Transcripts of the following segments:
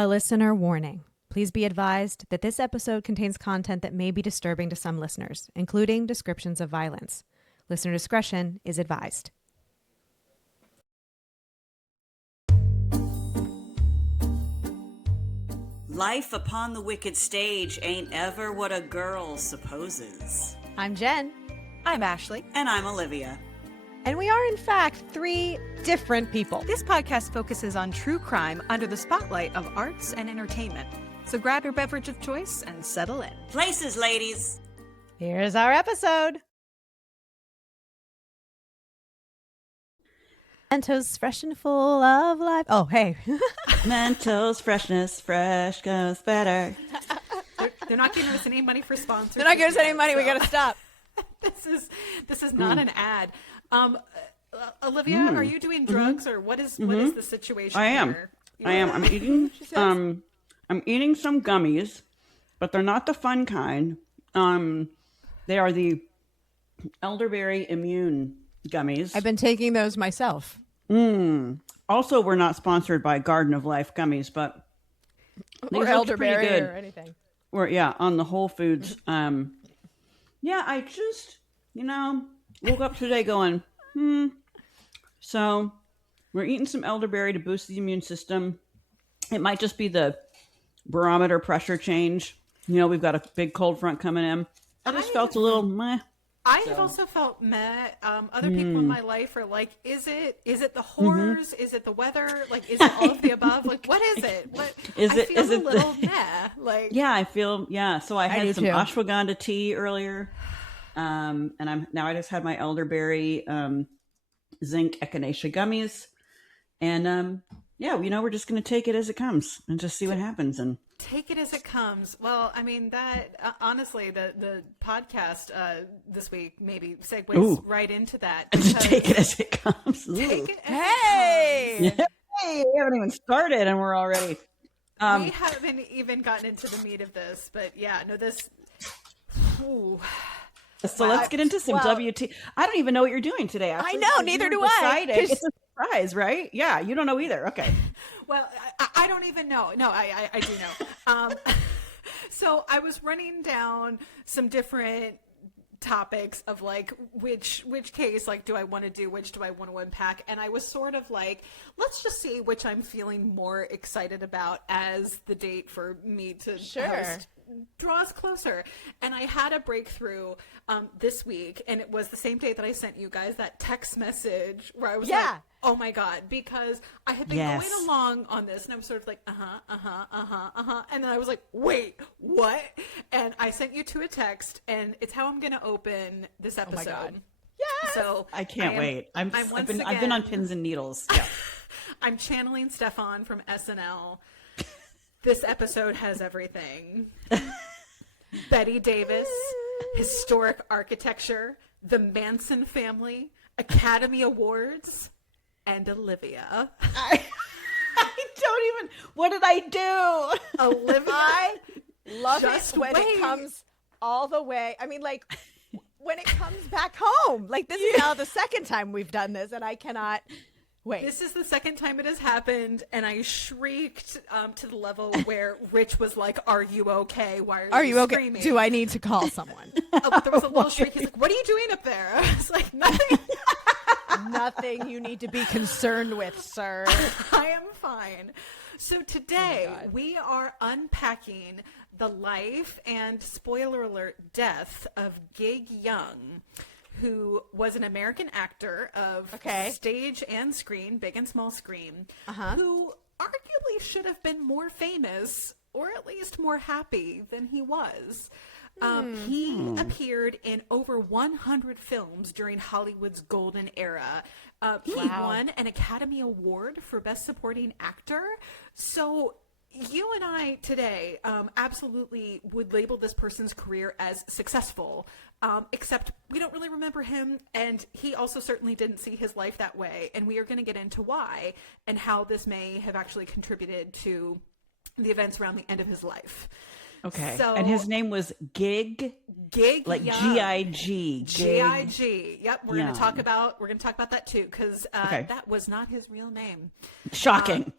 A listener warning. Please be advised that this episode contains content that may be disturbing to some listeners, including descriptions of violence. Listener discretion is advised. Life upon the wicked stage ain't ever what a girl supposes. I'm Jen. I'm Ashley. And I'm Olivia. And we are, in fact, three different people. This podcast focuses on true crime under the spotlight of arts and entertainment. So grab your beverage of choice and settle in. Places, ladies. Here's our episode. Mentos fresh and full of life. Oh, hey. Mentos freshness, fresh goes better. They're not giving us any money for sponsors. They're not giving us any money. We got to stop. This is not an ad. Olivia, are you doing drugs or what is the situation? I am. Here? I am. I'm eating. I'm eating some gummies, but they're not the fun kind. They are the Elderberry immune gummies. I've been taking those myself. Also, we're not sponsored by Garden of Life gummies, but Or Elderberry or anything. Or on the Whole Foods. I just, woke up today going, So we're eating some elderberry to boost the immune system. It might just be the barometer pressure change. We've got a big cold front coming in. I just felt a little meh. I have also felt meh. Other people in my life are like, is it the whores? Is it the weather? Like, is it all of the above? Like, what is it? I feel a little meh. Like, yeah, I feel, So I had some too. ashwagandha tea earlier. And I just had my elderberry, zinc echinacea gummies. And, we're just going to take it as it comes and just see what happens. And take it as it comes. Well, I mean, that honestly, the podcast this week maybe segues right into that. Take it as it comes. Take it as Hey! it comes. Hey, we haven't even started and we're already. We haven't even gotten into the meat of this, but this. Ooh. So let's get into some WT. I don't even know what you're doing today. I know, neither do I. It's a surprise, right? Yeah, you don't know either. Okay. Well, I don't even know. No, I do know. So I was running down some different topics of like which case like do I want to do, which do I want to unpack, and I was sort of like, let's just see which I'm feeling more excited about as the date for me to host draws closer. And I had a breakthrough this week, and it was the same day that I sent you guys that text message where I was like, oh my God, because I had been going along on this and I was sort of like, and then I was like, wait, what? And I sent you to a text, and it's how I'm going to open this episode. Oh my God. Yes! So I can't wait. I've been on pins and needles. Yeah. I'm channeling Stefan from SNL. This episode has everything. Betty Davis, historic architecture, the Manson family, Academy Awards, and Olivia. I don't even. What did I do? Olivia. I love it when wait. it comes all the way. I mean, like, when it comes back home. Like, this is now the second time we've done this, and I cannot wait. This is the second time it has happened, and I shrieked to the level where Rich was like, "Are you okay? Why are you screaming? Okay? Do I need to call someone?" There was a little shriek. He's like, "What are you doing up there?" I was like, "Nothing." Nothing you need to be concerned with, sir. I am fine. So today we are unpacking the life and, spoiler alert, death of Gig Young, who was an American actor of stage and screen, big and small screen, who arguably should have been more famous or at least more happy than he was. He appeared in over 100 films during Hollywood's golden era. He won an Academy Award for Best Supporting Actor. So you and I today absolutely would label this person's career as successful, except we don't really remember him, and he also certainly didn't see his life that way. And we are going to get into why and how this may have actually contributed to the events around the end of his life. Okay. So, and his name was Gig like Young. G-I-G. G-I-G. Yep. We're going to Young. talk about that too, because that was not his real name. Shocking.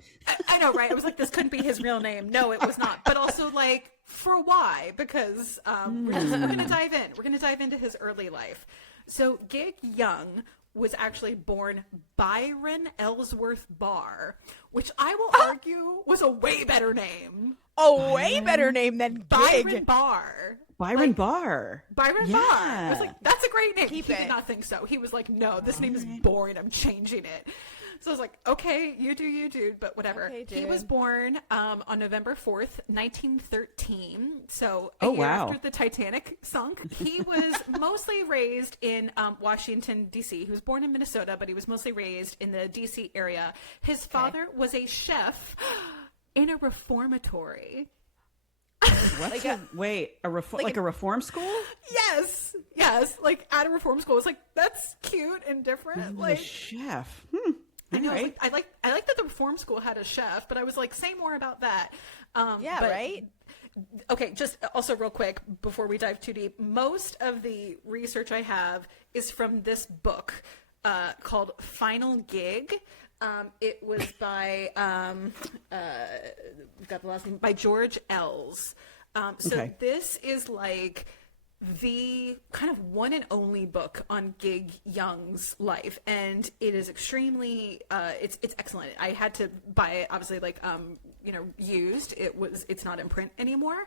I know, right? I was like, this couldn't be his real name. No, it was not. But also, like, for why? Because we're going to dive in. We're going to dive into his early life. So Gig Young was actually born Byron Ellsworth Barr, which I will argue was a way better name. A way better name than Byron Gig. Barr. Barr. Byron Yeah. Barr. I was like, that's a great name. Keep He it. did not think so. He was like, no, this name is boring. I'm changing it. So I was like, okay, you do you, dude, but whatever. Okay, He dude. was born on November 4th, 1913. So a Oh, year wow. after the Titanic sunk. He was mostly raised in Washington, D.C. He was born in Minnesota, but he was mostly raised in the D.C. area. His father was a chef in a reformatory. What's a reform school? Yes, like at a reform school. It's like, that's cute and different. The Like, chef. I know. Right. I like that the reform school had a chef, but I was like, say more about that. Yeah, but- right? Okay, just also real quick before we dive too deep, most of the research I have is from this book called Final Gig. It was by got the last name, by George Els. Okay. This is like the kind of one and only book on Gig Young's life, and it is extremely it's excellent. I had to buy it, obviously, like used. It's not in print anymore,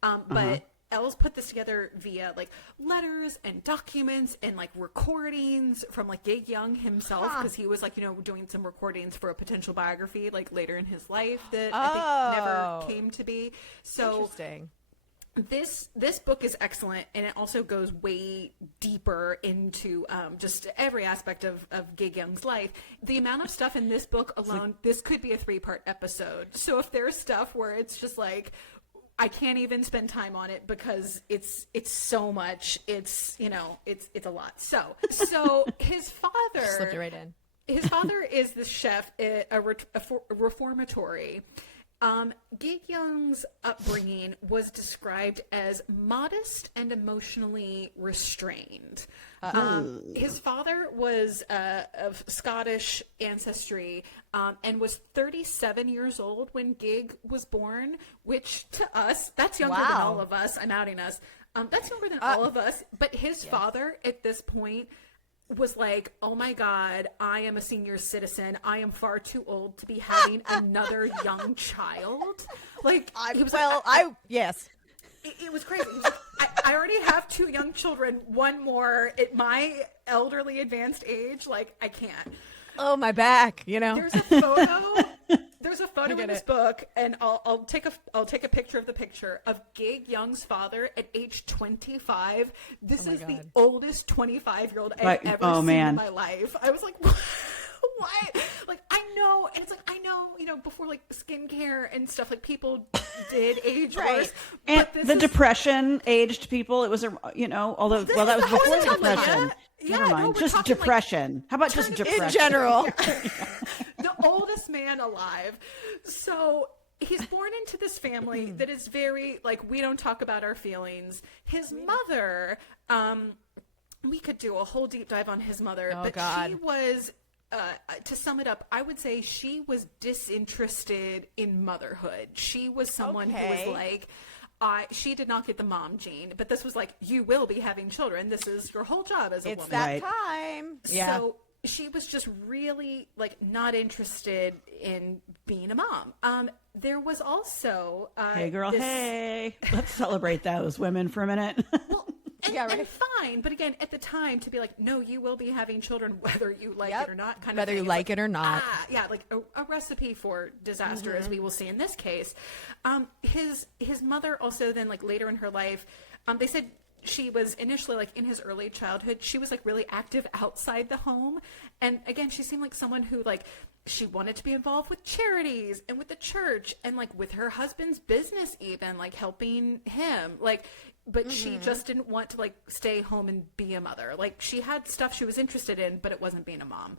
but Els put this together via like letters and documents and like recordings from like Gig Young himself, because he was like doing some recordings for a potential biography like later in his life that I think never came to be. So Interesting. This book is excellent, and it also goes way deeper into just every aspect of Gig Young's life. The amount of stuff in this book alone, this could be a 3-part episode. So if there's stuff where it's just like, I can't even spend time on it because it's so much. It's it's a lot. So his father Slipped it right in. His father is the chef at a reformatory. Gig Young's upbringing was described as modest and emotionally restrained. His father was of Scottish ancestry and was 37 years old when Gig was born, which to us, that's younger than Wow. all of us. I'm outing us. That's younger than all of us. But his father at this point was like, oh my God, I am a senior citizen. I am far too old to be having another young child. Like, he was yes. it was crazy. He was like, I already have 2 young children, one more at my elderly advanced age. Like, I can't. Oh, my back, There's a photo. There's a photo get in this it. book, and I'll take a picture of the picture of Gig Young's father at age 25. This is the oldest 25-year-old I've ever seen in my life. I was like, what? Like, I know, and it's like, I know, before like skincare and stuff, like people did age worse. And But this the is, depression aged people. It was although This that is was the before hardest time, depression. yeah. Never Yeah, mind. no, we're Just talking, like, depression. How about just depression? In general. the oldest man alive. So he's born into this family that is very like, we don't talk about our feelings. His mother, we could do a whole deep dive on his mother, but God. she was, to sum it up, I would say she was disinterested in motherhood. She was someone who was like, she did not get the mom gene, but this was like, you will be having children. This is your whole job as a It's woman. that time. Yeah. So she was just really like not interested in being a mom. There was also Hey, girl. Hey, let's celebrate those women for a minute. Well, and fine, but again, at the time, to be like, no, you will be having children whether you like it or not. Kind Whether of you thing. like it or not. Yeah, like a recipe for disaster, as we will see in this case. His mother also then, like later in her life, they said she was initially, like in his early childhood, she was like really active outside the home. And again, she seemed like someone who like, she wanted to be involved with charities and with the church and like with her husband's business, even like helping him, like, but she just didn't want to like stay home and be a mother. Like she had stuff she was interested in, but it wasn't being a mom.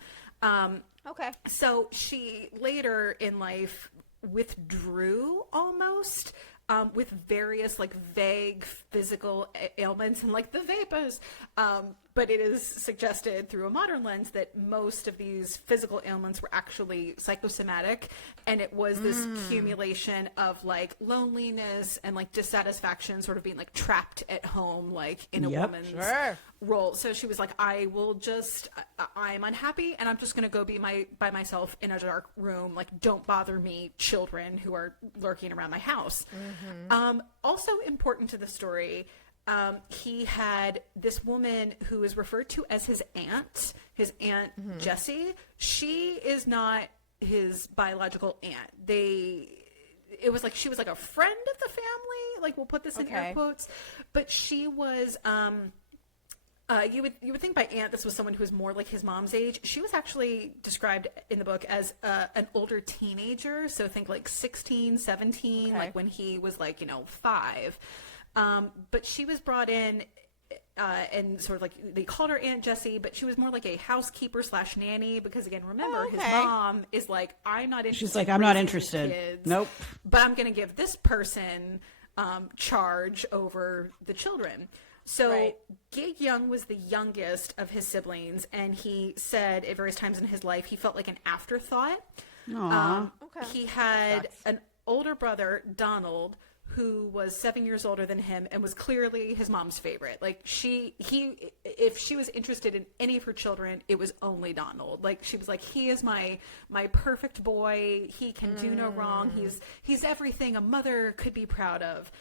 Okay. So she later in life withdrew almost. with various like vague physical ailments and like the vapors. But it is suggested through a modern lens that most of these physical ailments were actually psychosomatic, and it was this accumulation of like loneliness and like dissatisfaction, sort of being like trapped at home, like in a woman's role. So she was like, I'm unhappy and I'm just going to go be by myself in a dark room. Like, don't bother me, children who are lurking around my house. Also important to the story, he had this woman who is referred to as his aunt Jessie. She is not his biological aunt. It was like she was like a friend of the family. Like, we'll put this in air quotes, but she was. You would think by aunt this was someone who was more like his mom's age. She was actually described in the book as an older teenager. So think like 16, 17, like when he was like 5. But she was brought in and sort of like they called her Aunt Jessie, but she was more like a housekeeper / nanny because, again, remember, his mom is like, I'm not interested. She's like, I'm not interested. Kids, nope. But I'm going to give this person charge over the children. So Gig Young was the youngest of his siblings, and he said at various times in his life he felt like an afterthought. He had an older brother, Donald, who was 7 years older than him and was clearly his mom's favorite. Like, if she was interested in any of her children, it was only Donald. Like, she was like, he is my perfect boy. He can do no wrong. He's everything a mother could be proud of.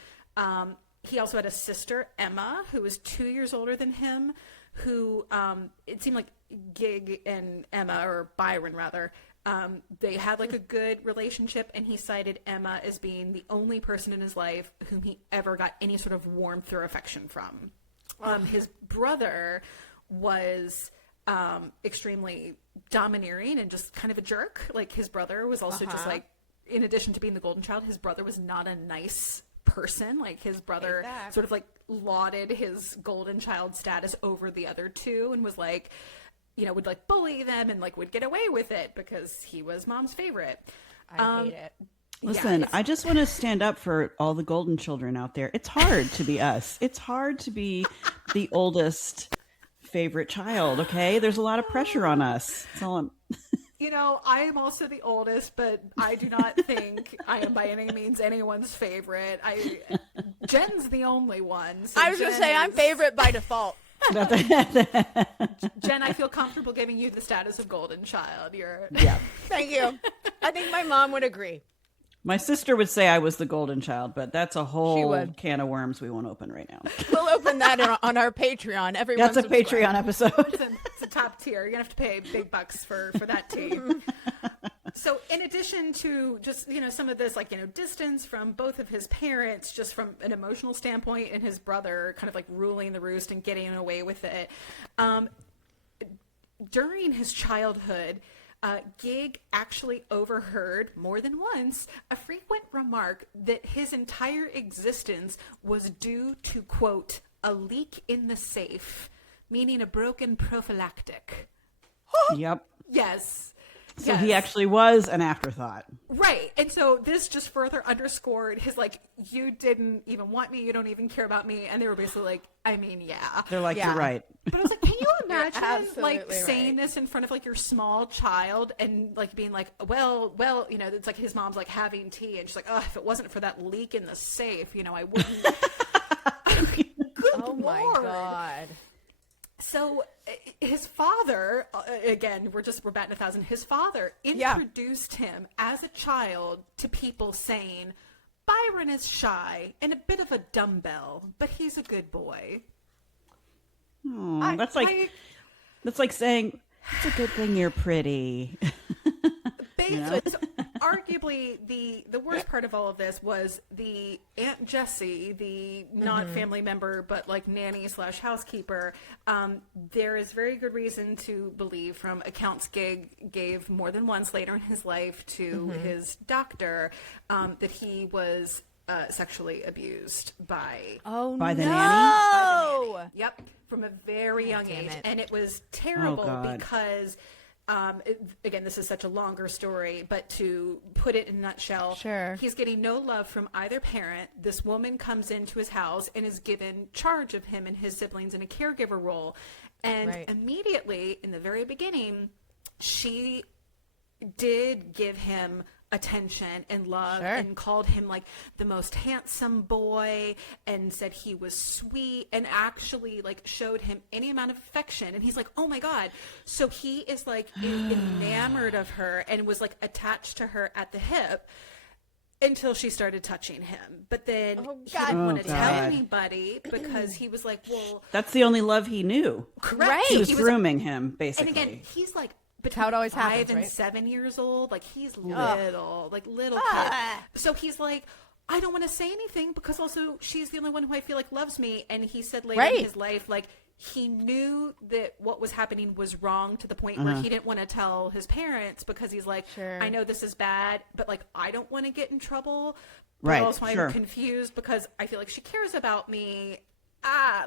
He also had a sister, Emma, who was 2 years older than him, who it seemed like Gig and Emma, or Byron rather, they had like a good relationship, and he cited Emma as being the only person in his life whom he ever got any sort of warmth or affection from. His brother was extremely domineering and just kind of a jerk. Like, his brother was also just like, in addition to being the golden child, his brother was not a nice person. Like, his brother sort of like lauded his golden child status over the other two and was like, would like bully them and like would get away with it because he was mom's favorite. I hate it. Listen, I just want to stand up for all the golden children out there. It's hard to be us. It's hard to be the oldest favorite child. Okay. There's a lot of pressure on us. That's all I'm... I am also the oldest, but I do not think I am by any means anyone's favorite. Jen's the only one. So I was going to say, I'm favorite by default. Jen, I feel comfortable giving you the status of golden child. Thank you. I think my mom would agree. My sister would say I was the golden child, but that's a whole can of worms we won't open right now. We'll open that on our Patreon. Everyone, that's a Patreon episode. It's a top tier. You're gonna have to pay big bucks for that tea. So in addition to just, some of this, like, distance from both of his parents, just from an emotional standpoint, and his brother kind of like ruling the roost and getting away with it, during his childhood, Gig actually overheard more than once a frequent remark that his entire existence was due to, quote, a leak in the safe, meaning a broken prophylactic. Yep. Yes. So he actually was an afterthought. Right. And so this just further underscored his, like, you didn't even want me, you don't even care about me. And they were basically like, I mean, yeah. They're like, you're right. But I was like, can you imagine, like, saying this in front of, like, your small child and, like, being like, well, it's like his mom's, like, having tea. And she's like, oh, if it wasn't for that leak in the safe, I wouldn't. Good Oh, Lord. my God. So his father, again, we're batting 1,000. His father introduced him as a child to people, saying, Byron is shy and a bit of a dumbbell, but he's a good boy. Oh, that's like saying, it's a good thing you're pretty. So arguably, the worst part of all of this was the Aunt Jessie, the not family member, but like nanny / housekeeper. There is very good reason to believe, from accounts Gig gave more than once later in his life to his doctor, that he was sexually abused by the nanny. No! Yep, from a very young age. And it was terrible because Again, this is such a longer story, but to put it in a nutshell, Sure. he's getting no love from either parent. This woman comes into his house and is given charge of him and his siblings in a caregiver role. And Right. immediately, in the very beginning, she did give him attention and love, Sure. and called him like the most handsome boy, and said he was sweet, and actually like showed him any amount of affection. And he's like, oh my God. So he is like enamored of her and was like attached to her at the hip until she started touching him. But then he didn't want to tell God. anybody because he was like, well, That's the only love he knew. correct. Right. He was grooming him, basically. And again, he's like between how it always 5 happens, and right? 7 years old. Like he's little kid. So he's like, I don't want to say anything because also she's the only one who I feel like loves me. And he said later Right. in his life, like he knew that what was happening was wrong to the point where he didn't want to tell his parents because he's like, Sure. I know this is bad, but like I don't want to get in trouble. But Right, also sure. I'm confused because I feel like she cares about me.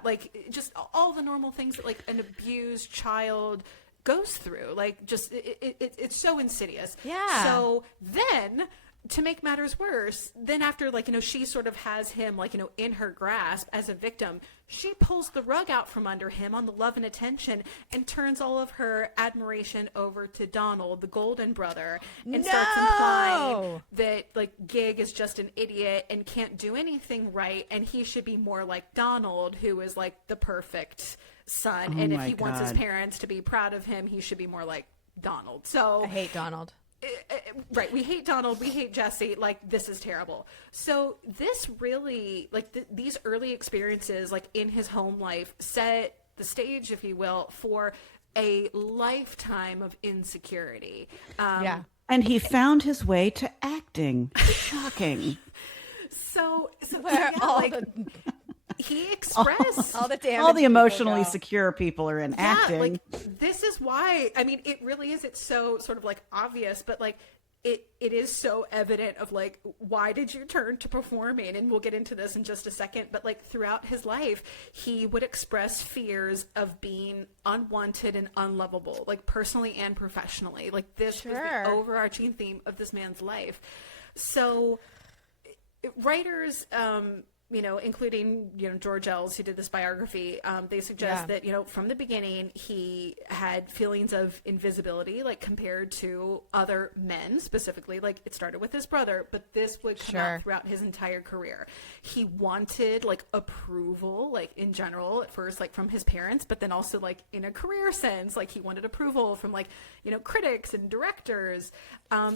Like just all the normal things that like an abused child goes through. Like just it's so insidious. Yeah. So then to make matters worse, then after like, she sort of has him like, in her grasp as a victim, she pulls the rug out from under him on the love and attention and turns all of her admiration over to Donald, the golden brother, and starts implying that like Gig is just an idiot and can't do anything right. And he should be more like Donald, who is like the perfect son. And if my he wants his God. parents to be proud of him, he should be more like Donald. So I hate Donald. right, we hate Donald, we hate Jesse, like this is terrible. So this really like these early experiences like in his home life set the stage, if you will, for a lifetime of insecurity. Yeah. And he found his way to acting. Shocking. So Where yeah, all like, the he expressed all the damage All the people emotionally go. secure people are in yeah, acting. like this is why, I mean, it really is, it's so sort of like obvious, but like it is so evident of like, why did you turn to performing? And we'll get into this in just a second, but like throughout his life, he would express fears of being unwanted and unlovable, like personally and professionally. Like this was the Sure. overarching theme of this man's life. So writers, including, George Ells, who did this biography, they suggest Yeah. that, from the beginning, he had feelings of invisibility, like compared to other men specifically. Like it started with his brother, but this would come Sure. out throughout his entire career. He wanted like approval, like in general at first, like from his parents, but then also like in a career sense, like he wanted approval from like, critics and directors.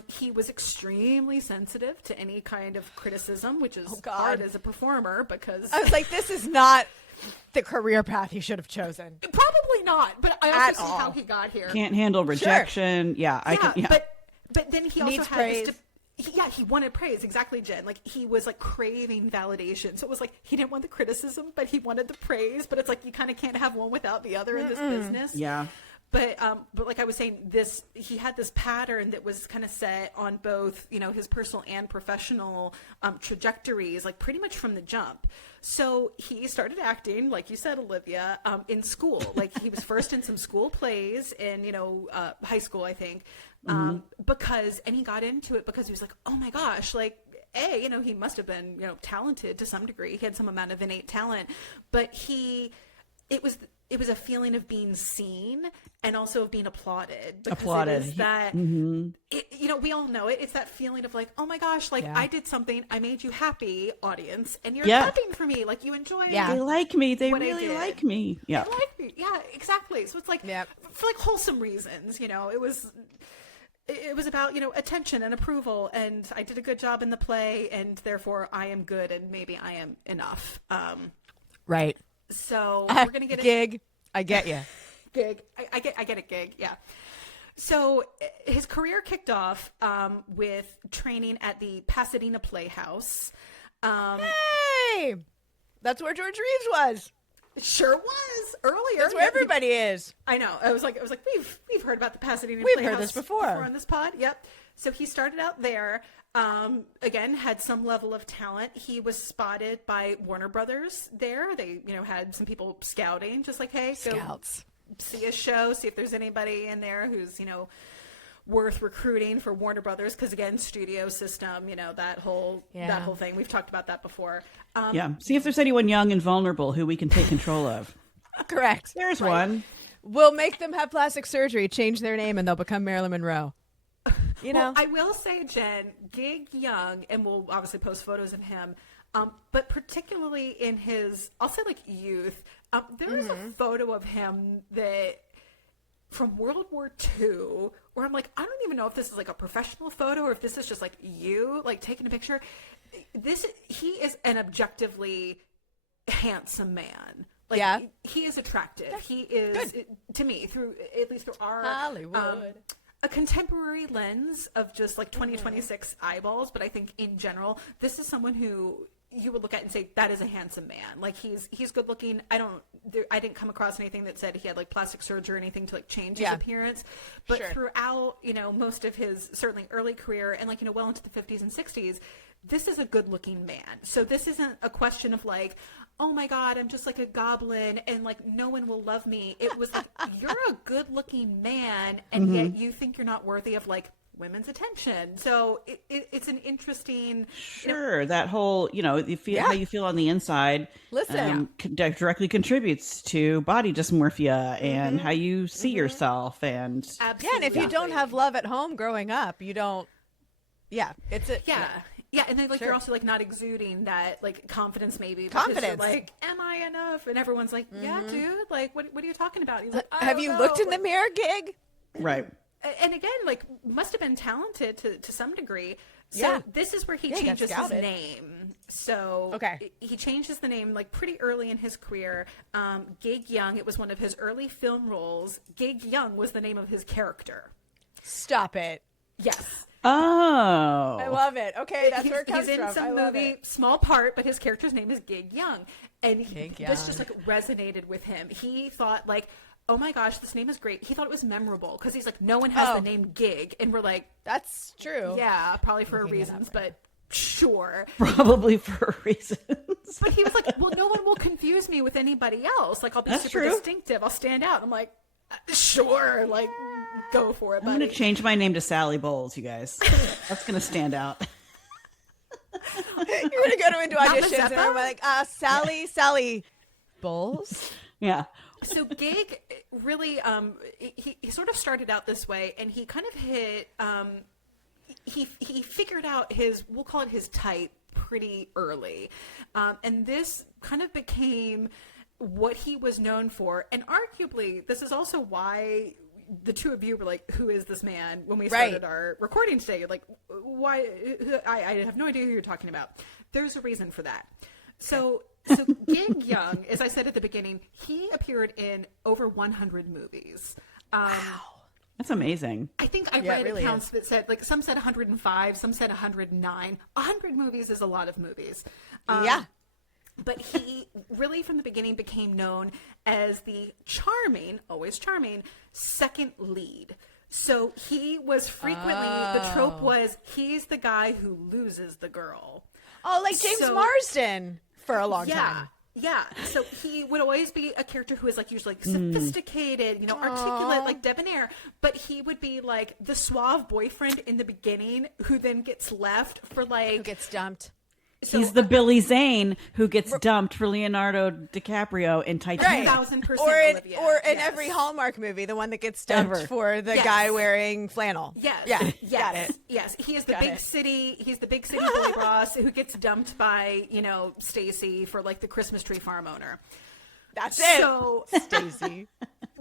He was extremely sensitive to any kind of criticism, which is God. hard as a performer because I was like, this is not the career path he should have chosen. probably not, but I At also see all. how he got here. Can't handle rejection. Yeah, I can. Yeah. But then he also Needs had praise. he wanted praise. Exactly, Jen. Like he was like craving validation. So it was like he didn't want the criticism, but he wanted the praise. But it's like you kind of can't have one without the other in this business. Yeah. But like I was saying, he had this pattern that was kind of set on both, his personal and professional trajectories, like pretty much from the jump. So he started acting, like you said, Olivia, in school. Like he was first in some school plays in, high school, I think, and he got into it because he was like, oh my gosh, like, he must have been, talented to some degree. He had some amount of innate talent, but it was a feeling of being seen and also of being applauded. Because it is that, we all know it. It's that feeling of like, oh my gosh, like I did something, I made you happy, audience, and you're clapping for me. Like you enjoy They like me. They what I really did. like me. Yeah. They like me. Yeah, exactly. So it's like, for like wholesome reasons, it was about, attention and approval, and I did a good job in the play, and therefore I am good, and maybe I am enough. Right. So we're gonna get Gig. I get you. Gig. I get it, Gig. Yeah. So his career kicked off with training at the Pasadena Playhouse. Hey, that's where George Reeves was. It sure was earlier. That's where everybody is. I know. I was like, we've heard about the Pasadena We've Playhouse heard this before on this pod. Yep. So he started out there. Again, had some level of talent. He was spotted by Warner Brothers there. They, had some people scouting, just like, hey, Scouts. see a show, see if there's anybody in there who's, worth recruiting for Warner Brothers. Because again, studio system, that whole thing. We've talked about that before. See if there's anyone young and vulnerable who we can take control of. Correct. There's one. We'll make them have plastic surgery, change their name, and they'll become Marilyn Monroe. Well, I will say, Jen, Gig Young, and we'll obviously post photos of him, but particularly in his, I'll say like youth, there is a photo of him that from World War II where I'm like, I don't even know if this is like a professional photo or if this is just like you like taking a picture. He is an objectively handsome man. Like, he is attractive. He is, to me, at least through our Hollywood. A contemporary lens of just like 2026 eyeballs. But I think in general, this is someone who you would look at and say, that is a handsome man. Like he's good looking. I didn't come across anything that said he had like plastic surgery or anything to like change his appearance. But throughout, most of his certainly early career and like, well into the 50s and 60s, this is a good looking man. So this isn't a question of like, oh my God, I'm just like a goblin and like no one will love me. It was like, you're a good looking man and yet you think you're not worthy of like women's attention. So it's an interesting. That whole, how you feel on the inside directly contributes to body dysmorphia and how you see yourself. And absolutely. And if you don't have love at home growing up, you don't. Yeah, it's a Yeah, and then like you're also like not exuding that like confidence maybe. Confidence. You're like, am I enough? And everyone's like, yeah, dude. Like, what are you talking about? He's like, have you looked in the mirror, Gig? Right. And again, like must have been talented to some degree. So this is where he changes his name. So he changes the name like pretty early in his career. Gig Young, it was one of his early film roles. Gig Young was the name of his character. Stop it. Yes. Oh, I love it. Okay, that's where it comes from. He's in some movie, small part, but his character's name is Gig Young. And this just like resonated with him. He thought like, oh my gosh, this name is great. He thought it was memorable because he's like, no one has the name Gig. And we're like, that's true. Yeah, probably for reasons, but sure. Probably for reasons. But he was like, well, no one will confuse me with anybody else. Like, I'll be super distinctive. I'll stand out. I'm like, sure, like, go for it, buddy. I'm going to change my name to Sally Bowles, you guys. That's going to stand out. You're going to go into auditions and I'm like, Sally Bowles? Yeah. So Gig really, he sort of started out this way, and he kind of hit, he figured out we'll call it his type pretty early. And this kind of became what he was known for. And arguably, this is also why the two of you were like, who is this man? When we started our recording today, you're like, why? I have no idea who you're talking about. There's a reason for that. So Gig Young, as I said at the beginning, he appeared in over 100 movies. Wow. That's amazing. I think I read accounts that said, like, some said 105, some said 109. 100 movies is a lot of movies. But he really, from the beginning, became known as the charming, always charming, second lead. So he was frequently, the trope was, he's the guy who loses the girl. Oh, like James Marsden for a long time. Yeah. So he would always be a character who is like usually like sophisticated, articulate, like debonair. But he would be like the suave boyfriend in the beginning who then gets left for like... Who gets dumped. So, he's the Billy Zane who gets dumped for Leonardo DiCaprio in Titanic. 1,000% or in every Hallmark movie, the one that gets dumped for the guy wearing flannel. Yes. Yeah. Yes. Got it. Yes. He is the big city. He's the big city boy boss who gets dumped by, Stacy for like the Christmas tree farm owner. That's it. So Stacy.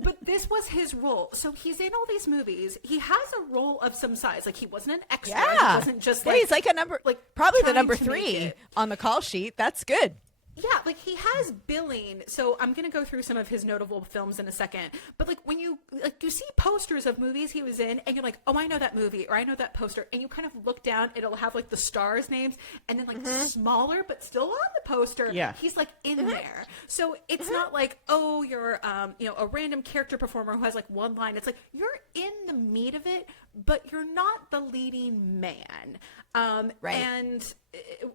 But this was his role. So he's in all these movies. He has a role of some size. Like he wasn't an extra. Yeah. He wasn't just like... he's like a number, like probably the number 3 it. on the call sheet. That's good. Yeah, like he has billing. So I'm going to go through some of his notable films in a second. But like when you see posters of movies he was in and you're like, oh, I know that movie or I know that poster. And you kind of look down, it'll have like the stars' names and then like smaller, but still on the poster. Yeah. He's like in there. So it's not like, oh, you're, a random character performer who has like one line. It's like you're in the meat of it, but you're not the leading man. Right. And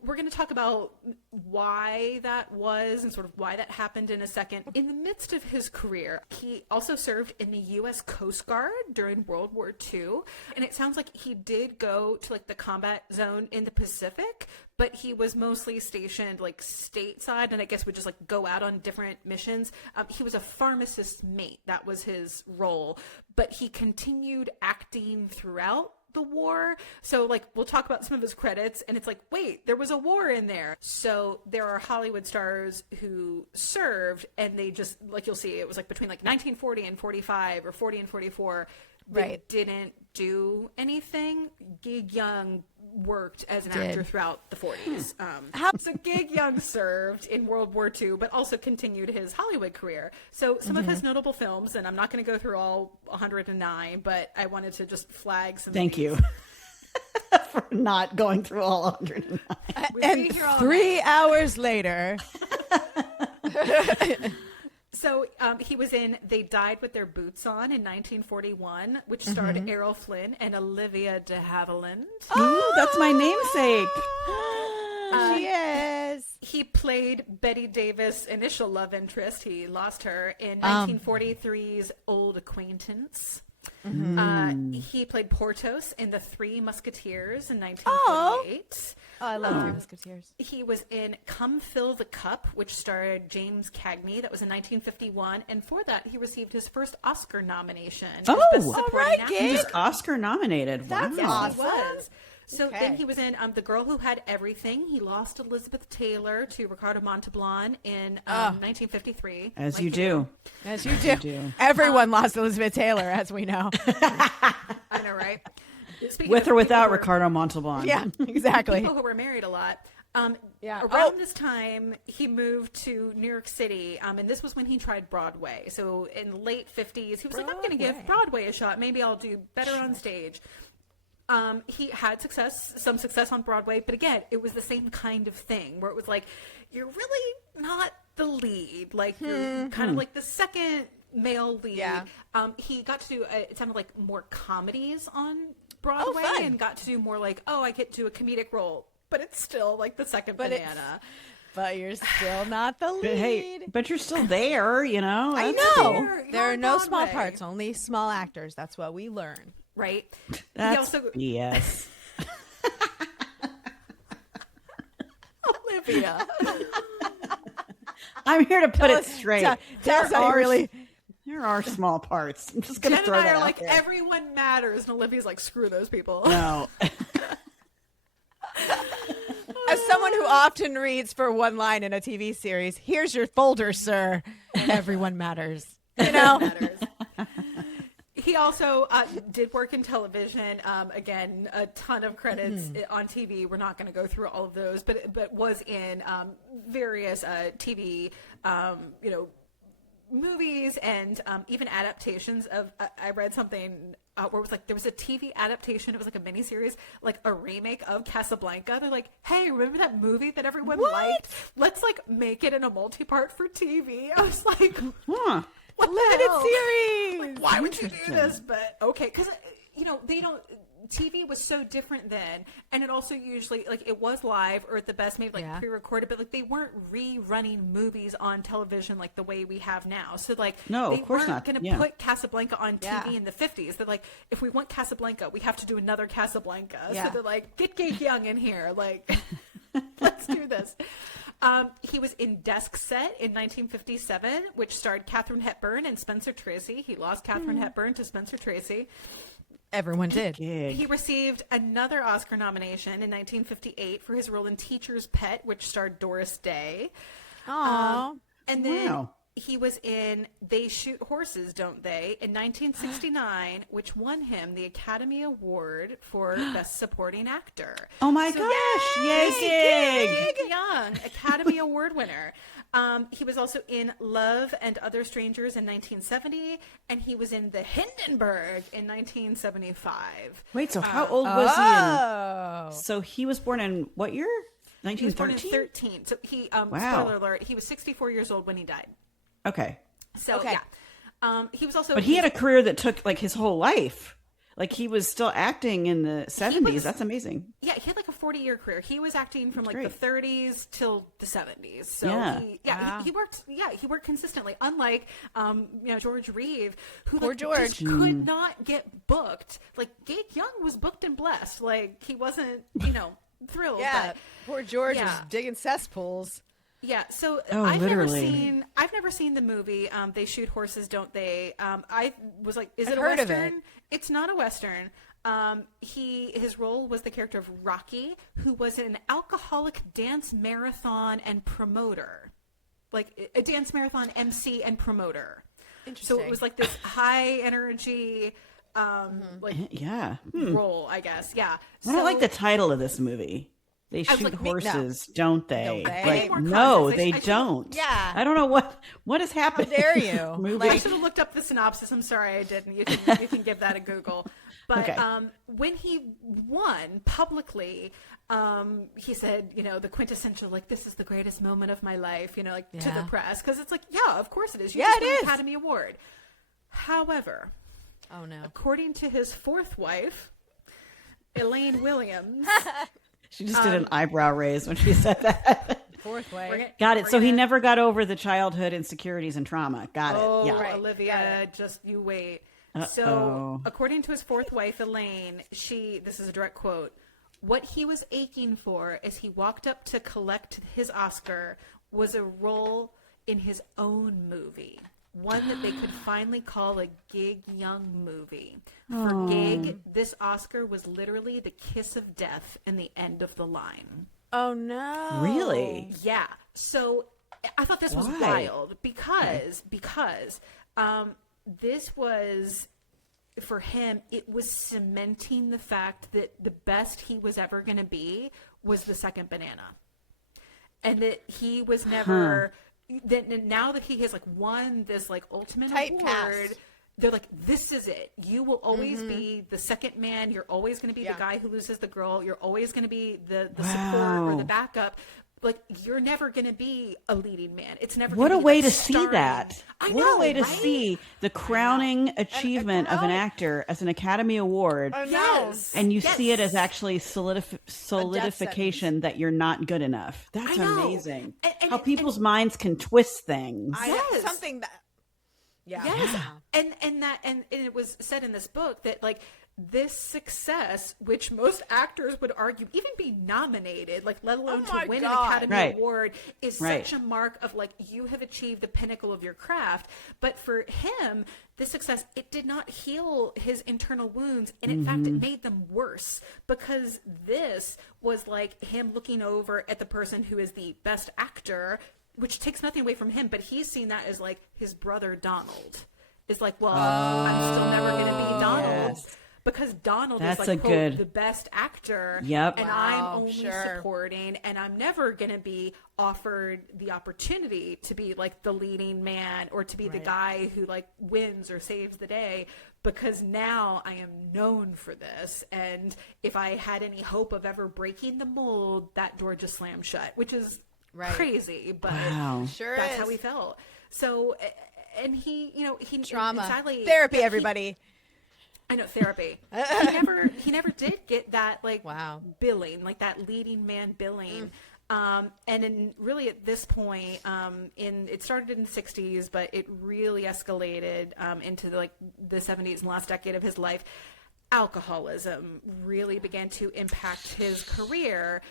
we're going to talk about why that was and sort of why that happened in a second. In the midst of his career, he also served in the U.S. Coast Guard during World War II. And it sounds like he did go to like the combat zone in the Pacific, but he was mostly stationed like stateside, and I guess would just like go out on different missions. He was a pharmacist mate. That was his role, but he continued acting throughout the war. So like we'll talk about some of his credits, and it's like, wait, there was a war in there. So there are Hollywood stars who served, and they just, like you'll see, it was like between like 1940 and 45 or 40 and 44, they didn't do anything. Gig Young worked as an actor throughout the 40s. So Gig Young served in World War II, but also continued his Hollywood career. So some of his notable films, and I'm not going to go through all 109, but I wanted to just flag some. Thank you for not going through all 109. And 3 hours later. So he was in They Died with Their Boots On in 1941, which starred Errol Flynn and Olivia de Havilland. Oh, that's my namesake. She is. He played Betty Davis' initial love interest. He lost her in 1943's Old Acquaintance. He played Porthos in The Three Musketeers in 1948. Oh, I love Three Musketeers. He was in Come Fill the Cup, which starred James Cagney. That was in 1951. And for that, he received his first Oscar nomination. Oh, Best Supporting Actor. He was Oscar nominated. That's wow. awesome. He was. So then he was in The Girl Who Had Everything. He lost Elizabeth Taylor to Ricardo Montalban in 1953. As you do. As you do. Everyone lost Elizabeth Taylor, as we know. I know, right? Speaking With of or without people Ricardo Montalban. Yeah, exactly. People who were married a lot. Yeah. Around this time, he moved to New York City, and this was when he tried Broadway. So in the late 50s, he was like, I'm going to give Broadway a shot. Maybe I'll do better on stage. He had some success on Broadway, but again, it was the same kind of thing where it was like, you're really not the lead. Like, you're kind of like the second male lead. Yeah. He got to do, it sounded like more comedies on Broadway and got to do more like, I get to do a comedic role, but it's still like the second banana. But you're still not the lead. But hey, but you're still there, you know? I That's know. cool. There are no Broadway. small parts, only small actors. That's what we learn. Right? That's BS. Olivia. I'm here to put Tell it us- straight. tell us how you really... There are small parts. I'm just going to Jen throw and I that are out like, there. everyone matters, and Olivia's like, screw those people. No. As someone who often reads for one line in a TV series, here's your folder, sir. Everyone matters. You know? Matters. He also did work in television. Again, a ton of credits on TV. We're not going to go through all of those, but was in various TV, movies and even adaptations of. I read something where it was like there was a TV adaptation. It was like a miniseries, like a remake of Casablanca. They're like, hey, remember that movie that everyone liked? Let's like make it in a multi-part for TV. I was like, Huh. what Limited the hell? series. Like, why would you do this? But okay, because they don't. TV was so different then, and it also usually like it was live or at the best maybe like pre-recorded, but like they weren't rerunning movies on television like the way we have now. So like No, they of course weren't not. going to put Casablanca on TV in the 50s. They're like, if we want Casablanca, we have to do another Casablanca. Yeah. So they're like, get Gage Young in here, like let's do this. He was in Desk Set in 1957, which starred Katharine Hepburn and Spencer Tracy. He lost Katharine Hepburn to Spencer Tracy. Everyone did. He received another Oscar nomination in 1958 for his role in Teacher's Pet, which starred Doris Day. Aww. And then he was in They Shoot Horses, Don't They? in 1969, which won him the Academy Award for Best Supporting Actor. Oh my gosh. Yay, Gig. Gig Young, Academy Award winner. He was also in Love and Other Strangers in 1970, and he was in The Hindenburg in 1975. Wait, so how old was he? Oh. So he was born in what year? He was born in 1913? 13. So he, spoiler alert, he was 64 years old when he died. Okay. So, Okay. yeah. He was also... But he had a career that took like his whole life. like he was still acting in the 70s. That's amazing. Yeah, he had like a 40-year career. He was acting from like great. the 30s till the 70s. So Yeah. he worked consistently. Unlike George Reeve, who Poor George. just could not get booked. Like Gig Young was booked and blessed. Like he wasn't, thrilled. Yeah, but, poor George yeah. was digging cesspools. Yeah, so Oh, I've never seen the movie. They Shoot Horses, Don't They? I was like, is it a heard of Western? it. It's not a Western. His role was the character of Rocky, who was an alcoholic dance marathon and promoter, like a dance marathon MC and promoter. Interesting. So it was like this high energy, role, I guess. Yeah. I don't like the title of this movie. They shoot like, horses, don't they? Don't they? I Like, need more no, context. they I should- don't. Yeah. I don't know what is happening. How dare you? Movie. I should have looked up the synopsis. I'm sorry I didn't. You can give that a Google. But Okay. When he won publicly, he said, the quintessential, like, this is the greatest moment of my life, to the Yeah. press. Because it's like, yeah, of course it is. You Yeah, just it won is. the Academy Award. However, Oh no. according to his fourth wife, Elaine Williams, She just did an eyebrow raise when she said that. Fourth way. Got it. So he never got over the childhood insecurities and trauma. Got it. Oh, Yeah. Right. Olivia, just you wait. Uh-oh. So, according to his fourth wife, Elaine, this is a direct quote, what he was aching for as he walked up to collect his Oscar was a role in his own movie. One that they could finally call a Gig Young movie. For Gig, this Oscar was literally the kiss of death and the end of the line. Oh no. Really? Yeah. So I thought this was Why? wild because this was, for him, it was cementing the fact that the best he was ever going to be was the second banana. And that he was never, that now that he has like won this like ultimate Typecast. award, they're like, this is it. You will always be the second man. You're always going to be Yeah. the guy who loses the girl. You're always going to be the support or the backup. Like, you're never going to be a leading man. It's never What gonna a be, way like, to see starring. that. I What know, a way to right? see the crowning achievement of an actor as an Academy Award. Oh no. Yes. And you Yes. see it as actually solidification that you're not good enough. That's I know. amazing. And- How people's minds can twist things. Yes. Something that. Yeah. Yes. And it was said in this book that like this success, which most actors would argue even be nominated, like let alone Oh my to win God. an Academy Right. Award, is Right. such a mark of like you have achieved the pinnacle of your craft. But for him, this success, it did not heal his internal wounds, and in fact it made them worse, because this was like him looking over at the person who is the best actor, which takes nothing away from him, but he's seen that as like his brother Donald is like, well, I'm still never going to be Donald. Yes. Because Donald That's is a like, quote, good- the best actor. Yep. And Wow, I'm only sure. supporting, and I'm never going to be offered the opportunity to be like the leading man or to be the guy who like wins or saves the day, because now I am known for this. And if I had any hope of ever breaking the mold, that door just slammed shut, which is Right. crazy, but Wow. Sure that's is. how he felt. So, and he, he Trauma. sadly, Therapy, yeah, everybody. I know, therapy. he never did get that like Wow. billing, like that leading man billing. And then really at this point, it started in the 60s, but it really escalated into the 70s and last decade of his life. Alcoholism really began to impact his career,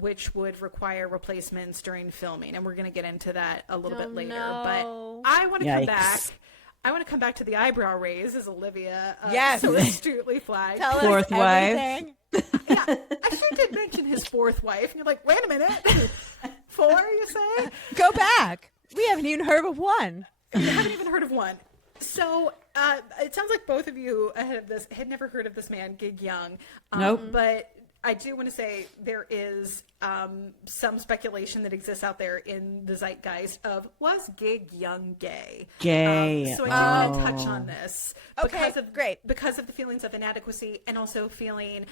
which would require replacements during filming. And we're going to get into that a little bit later. no. But I want to come Yikes. back. I want to come back to the eyebrow raise, as Olivia Yes. so astutely flagged. Tell us Fourth wife. everything. Yeah, I sure did mention his fourth wife, and you're like, wait a minute, 4, you say? Go back. We haven't even heard of one. You haven't even heard of one. So it sounds like both of you ahead of this had never heard of this man, Gig Young. Nope. But I do want to say there is some speculation that exists out there in the zeitgeist of, was Gig Young gay? Gay. So I do want to touch on this Okay, great. because of the feelings of inadequacy, and also feeling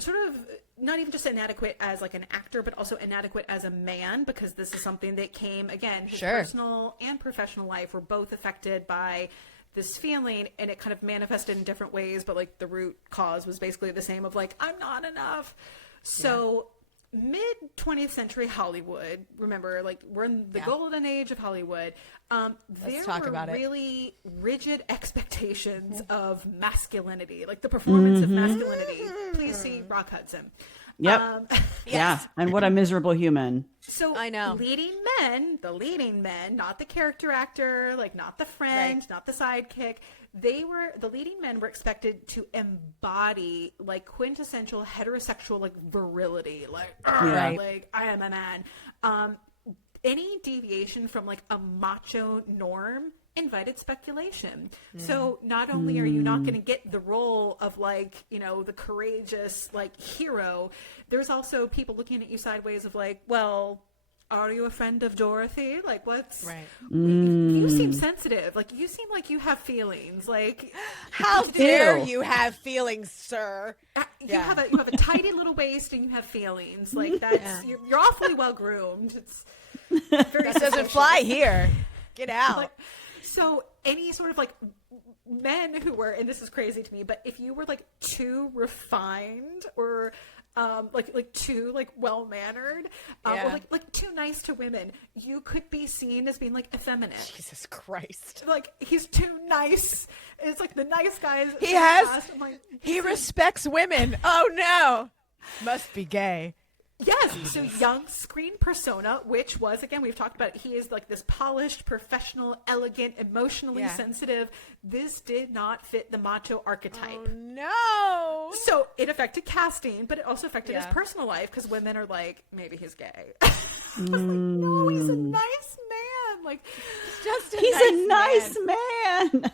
sort of not even just inadequate as like an actor, but also inadequate as a man, because this is something that came, again, his Sure. personal and professional life were both affected by this feeling, and it kind of manifested in different ways, but like the root cause was basically the same of like, I'm not enough. So mid 20th century Hollywood, remember, like we're in the golden age of Hollywood. There talk were about it. really rigid expectations of masculinity, like the performance of masculinity. Please see Rock Hudson. Yep. Yeah. And what a miserable human. So I know. the leading men, not the character actor, like not the friend, not the sidekick. The leading men were expected to embody like quintessential heterosexual like virility, like, like I am a man. Any deviation from like a macho norm invited speculation. So not only are you not going to get the role of like, you know, the courageous like hero, there's also people looking at you sideways of like, well, are you a friend of Dorothy? Like, what's you seem sensitive. Like, you seem like you have feelings. Like, How dare you have feelings, sir? you have a tidy little waist and you have feelings. Like, that's you're awfully well groomed. It's very That doesn't fly here. Get out. Like, so any sort of like men who were, and this is crazy to me, but if you were like too refined or like too like well mannered, or like too nice to women, you could be seen as being like effeminate. Jesus Christ. Like, he's too nice. It's like the nice guys. He respects women. Oh no. Must be gay. Yes, so young screen persona, which was, again, we've talked about it, he is like this polished, professional, elegant, emotionally sensitive. This did not fit the macho archetype. Oh no. So it affected casting, but it also affected his personal life, because women are like, maybe he's gay. I was like, no, he's a nice man. Like, He's a nice man.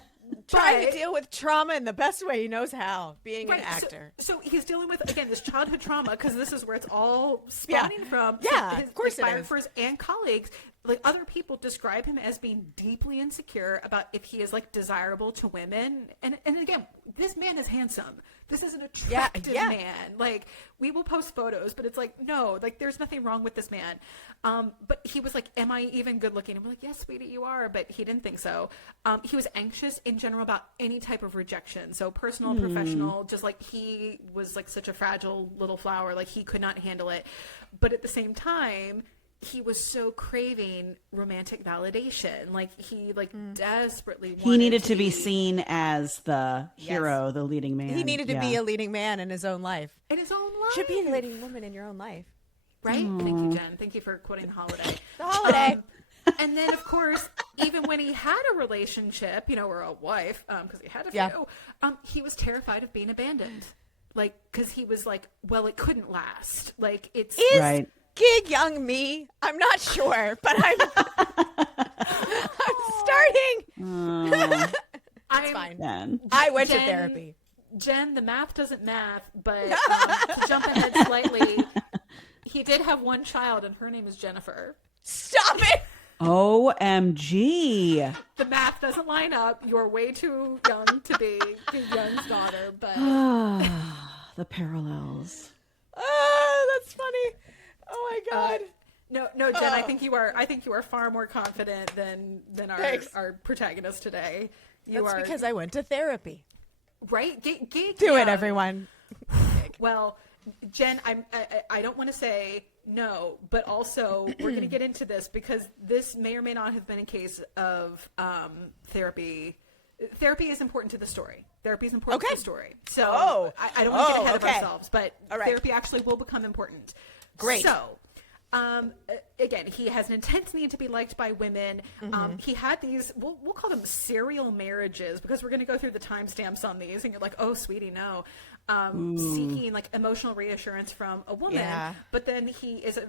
Trying to deal with trauma in the best way he knows how, being an actor. So he's dealing with, again, this childhood trauma, because this is where it's all spawning from. Yeah, his, of course like, it is. biographers and colleagues, like other people describe him as being deeply insecure about if he is like desirable to women. And again, this man is handsome. This is an attractive man. Like, we will post photos, but it's like, no, like there's nothing wrong with this man. But he was like, am I even good looking? And we're like, yes, sweetie, you are. But he didn't think so. He was anxious in general about any type of rejection. So personal, professional, just like he was like such a fragile little flower. Like, he could not handle it. But at the same time, he was so craving romantic validation. Like, he like desperately wanted He needed to be seen as the hero, the leading man. He needed to be a leading man in his own life. in his own life. Should be a leading woman in your own life. Right? Thank you, Jen. Thank you for quoting Holiday. The holiday. And then, of course, even when he had a relationship, you know, or a wife, because he had a few, he was terrified of being abandoned. Like, because he was like, well, it couldn't last. Like, it's... Is Gig Young me? I'm not sure, but I'm starting. It's fine. Jen. I went to therapy. Jen, the math doesn't math, but to jump ahead slightly, he did have one child, and her name is Jennifer. Stop it! OMG. The math doesn't line up. You're way too young to be Gig Young's daughter, but... The parallels. Oh, that's funny. Oh my God. No, Jen. I think you are far more confident than our protagonist today. That's because I went to therapy. Right? Do it, everyone. Well, Jen, I don't want to say no, but also we're going to get into this because this may or may not have been a case of therapy. Therapy is important to the story. Therapy is important to the story. So I don't want to get ahead of ourselves, but therapy actually will become important. Great. So, again, he has an intense need to be liked by women. He had these, we'll call them serial marriages, because we're going to go through the timestamps on these, and you're like, oh, sweetie, no. Seeking like emotional reassurance from a woman, but then he is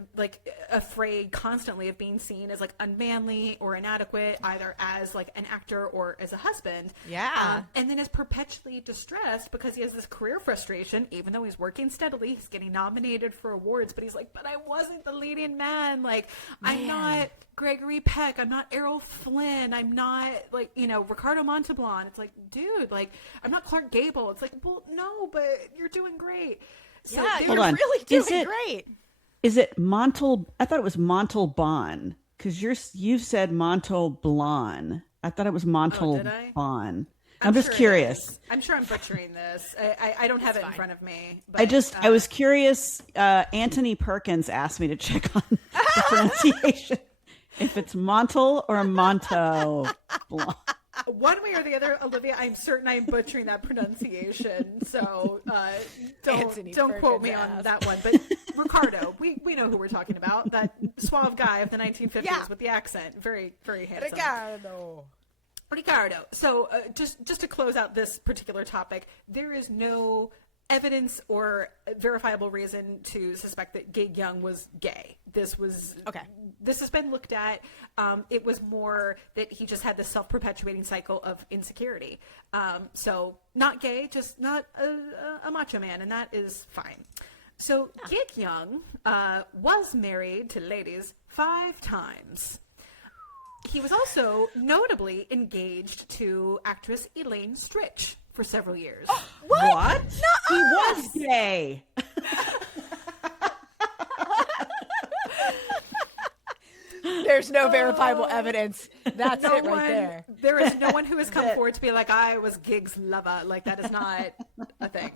afraid constantly of being seen as like unmanly or inadequate, either as like an actor or as a husband. And then is perpetually distressed because he has this career frustration. Even though he's working steadily, he's getting nominated for awards, but he's like, but I wasn't the leading man. Like, I'm not Gregory Peck. I'm not Errol Flynn. I'm not like, Ricardo Montalban. It's like, dude, like, I'm not Clark Gable. It's like, well, no, but you're doing great. So you're really doing great. Is it Montal? I thought it was Montalban, because you've said Montalban. I thought it was Montalban. I'm just sure curious. I'm sure I'm butchering this. I don't have it in front of me. But, I was curious. Anthony Perkins asked me to check on the pronunciation. If it's Montal or Monto. One way or the other, Olivia, I'm certain I'm butchering that pronunciation. So don't quote me on that one. But Ricardo, we know who we're talking about. That suave guy of the 1950s with the accent. Very, very handsome. Ricardo. So just to close out this particular topic, there is no evidence or verifiable reason to suspect that Gig Young was gay. This has been looked at. It was more that he just had this self-perpetuating cycle of insecurity. So not gay, just not a macho man, and that is fine. So Gig Young was married to ladies 5 times. He was also notably engaged to actress Elaine Stritch for several years. Oh, what? He was gay. There's no verifiable evidence. That's it right there. There is no one who has come forward to be like, I was Gig's lover. Like, that is not a thing.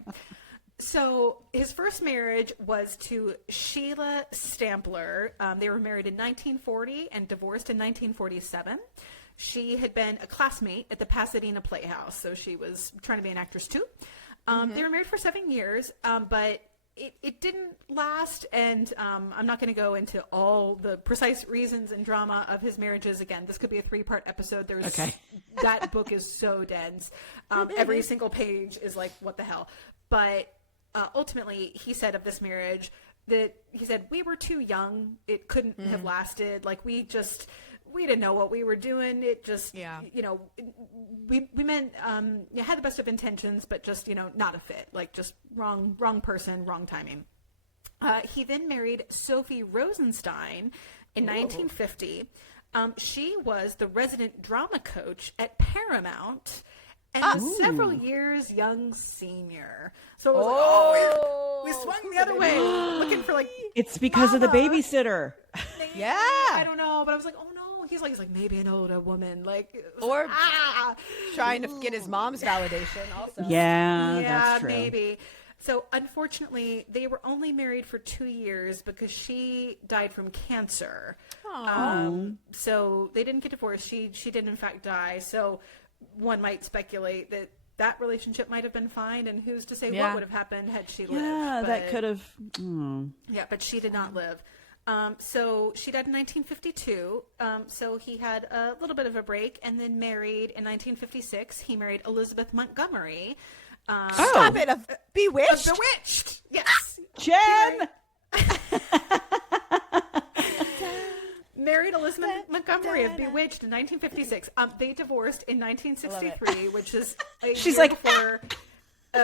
So his first marriage was to Sheila Stampler. They were married in 1940 and divorced in 1947. She had been a classmate at the Pasadena Playhouse, so she was trying to be an actress too. They were married for 7 years, but it didn't last, and I'm not going to go into all the precise reasons and drama of his marriages. Again, this could be a 3-part episode. That book is so dense. Every single page is like, what the hell? But ultimately, he said of this marriage that he said, we were too young. It couldn't have lasted. Like, we didn't know what we were doing. It just, we meant, had the best of intentions, but just, not a fit, like just wrong person, wrong timing. He then married Sophie Rosenstein in 1950. She was the resident drama coach at Paramount and several years young senior. So it was we swung the other way, looking for like. It's because of the babysitter. Yeah. I don't know, but I was like, oh no. He's like maybe an older woman, like, or trying to get his mom's validation also. Yeah, that's true. Maybe. So unfortunately, they were only married for 2 years because she died from cancer. So they didn't get divorced. She did in fact die. So one might speculate that relationship might have been fine, and who's to say what would have happened had she lived? Yeah, that could have. Yeah, but she did not live. So she died in 1952. So he had a little bit of a break and then married in 1956. He married Elizabeth Montgomery. Stop it! Bewitched? Bewitched! Yes! Jen! Married Elizabeth Montgomery of Bewitched in 1956. They divorced in 1963, which is a year before...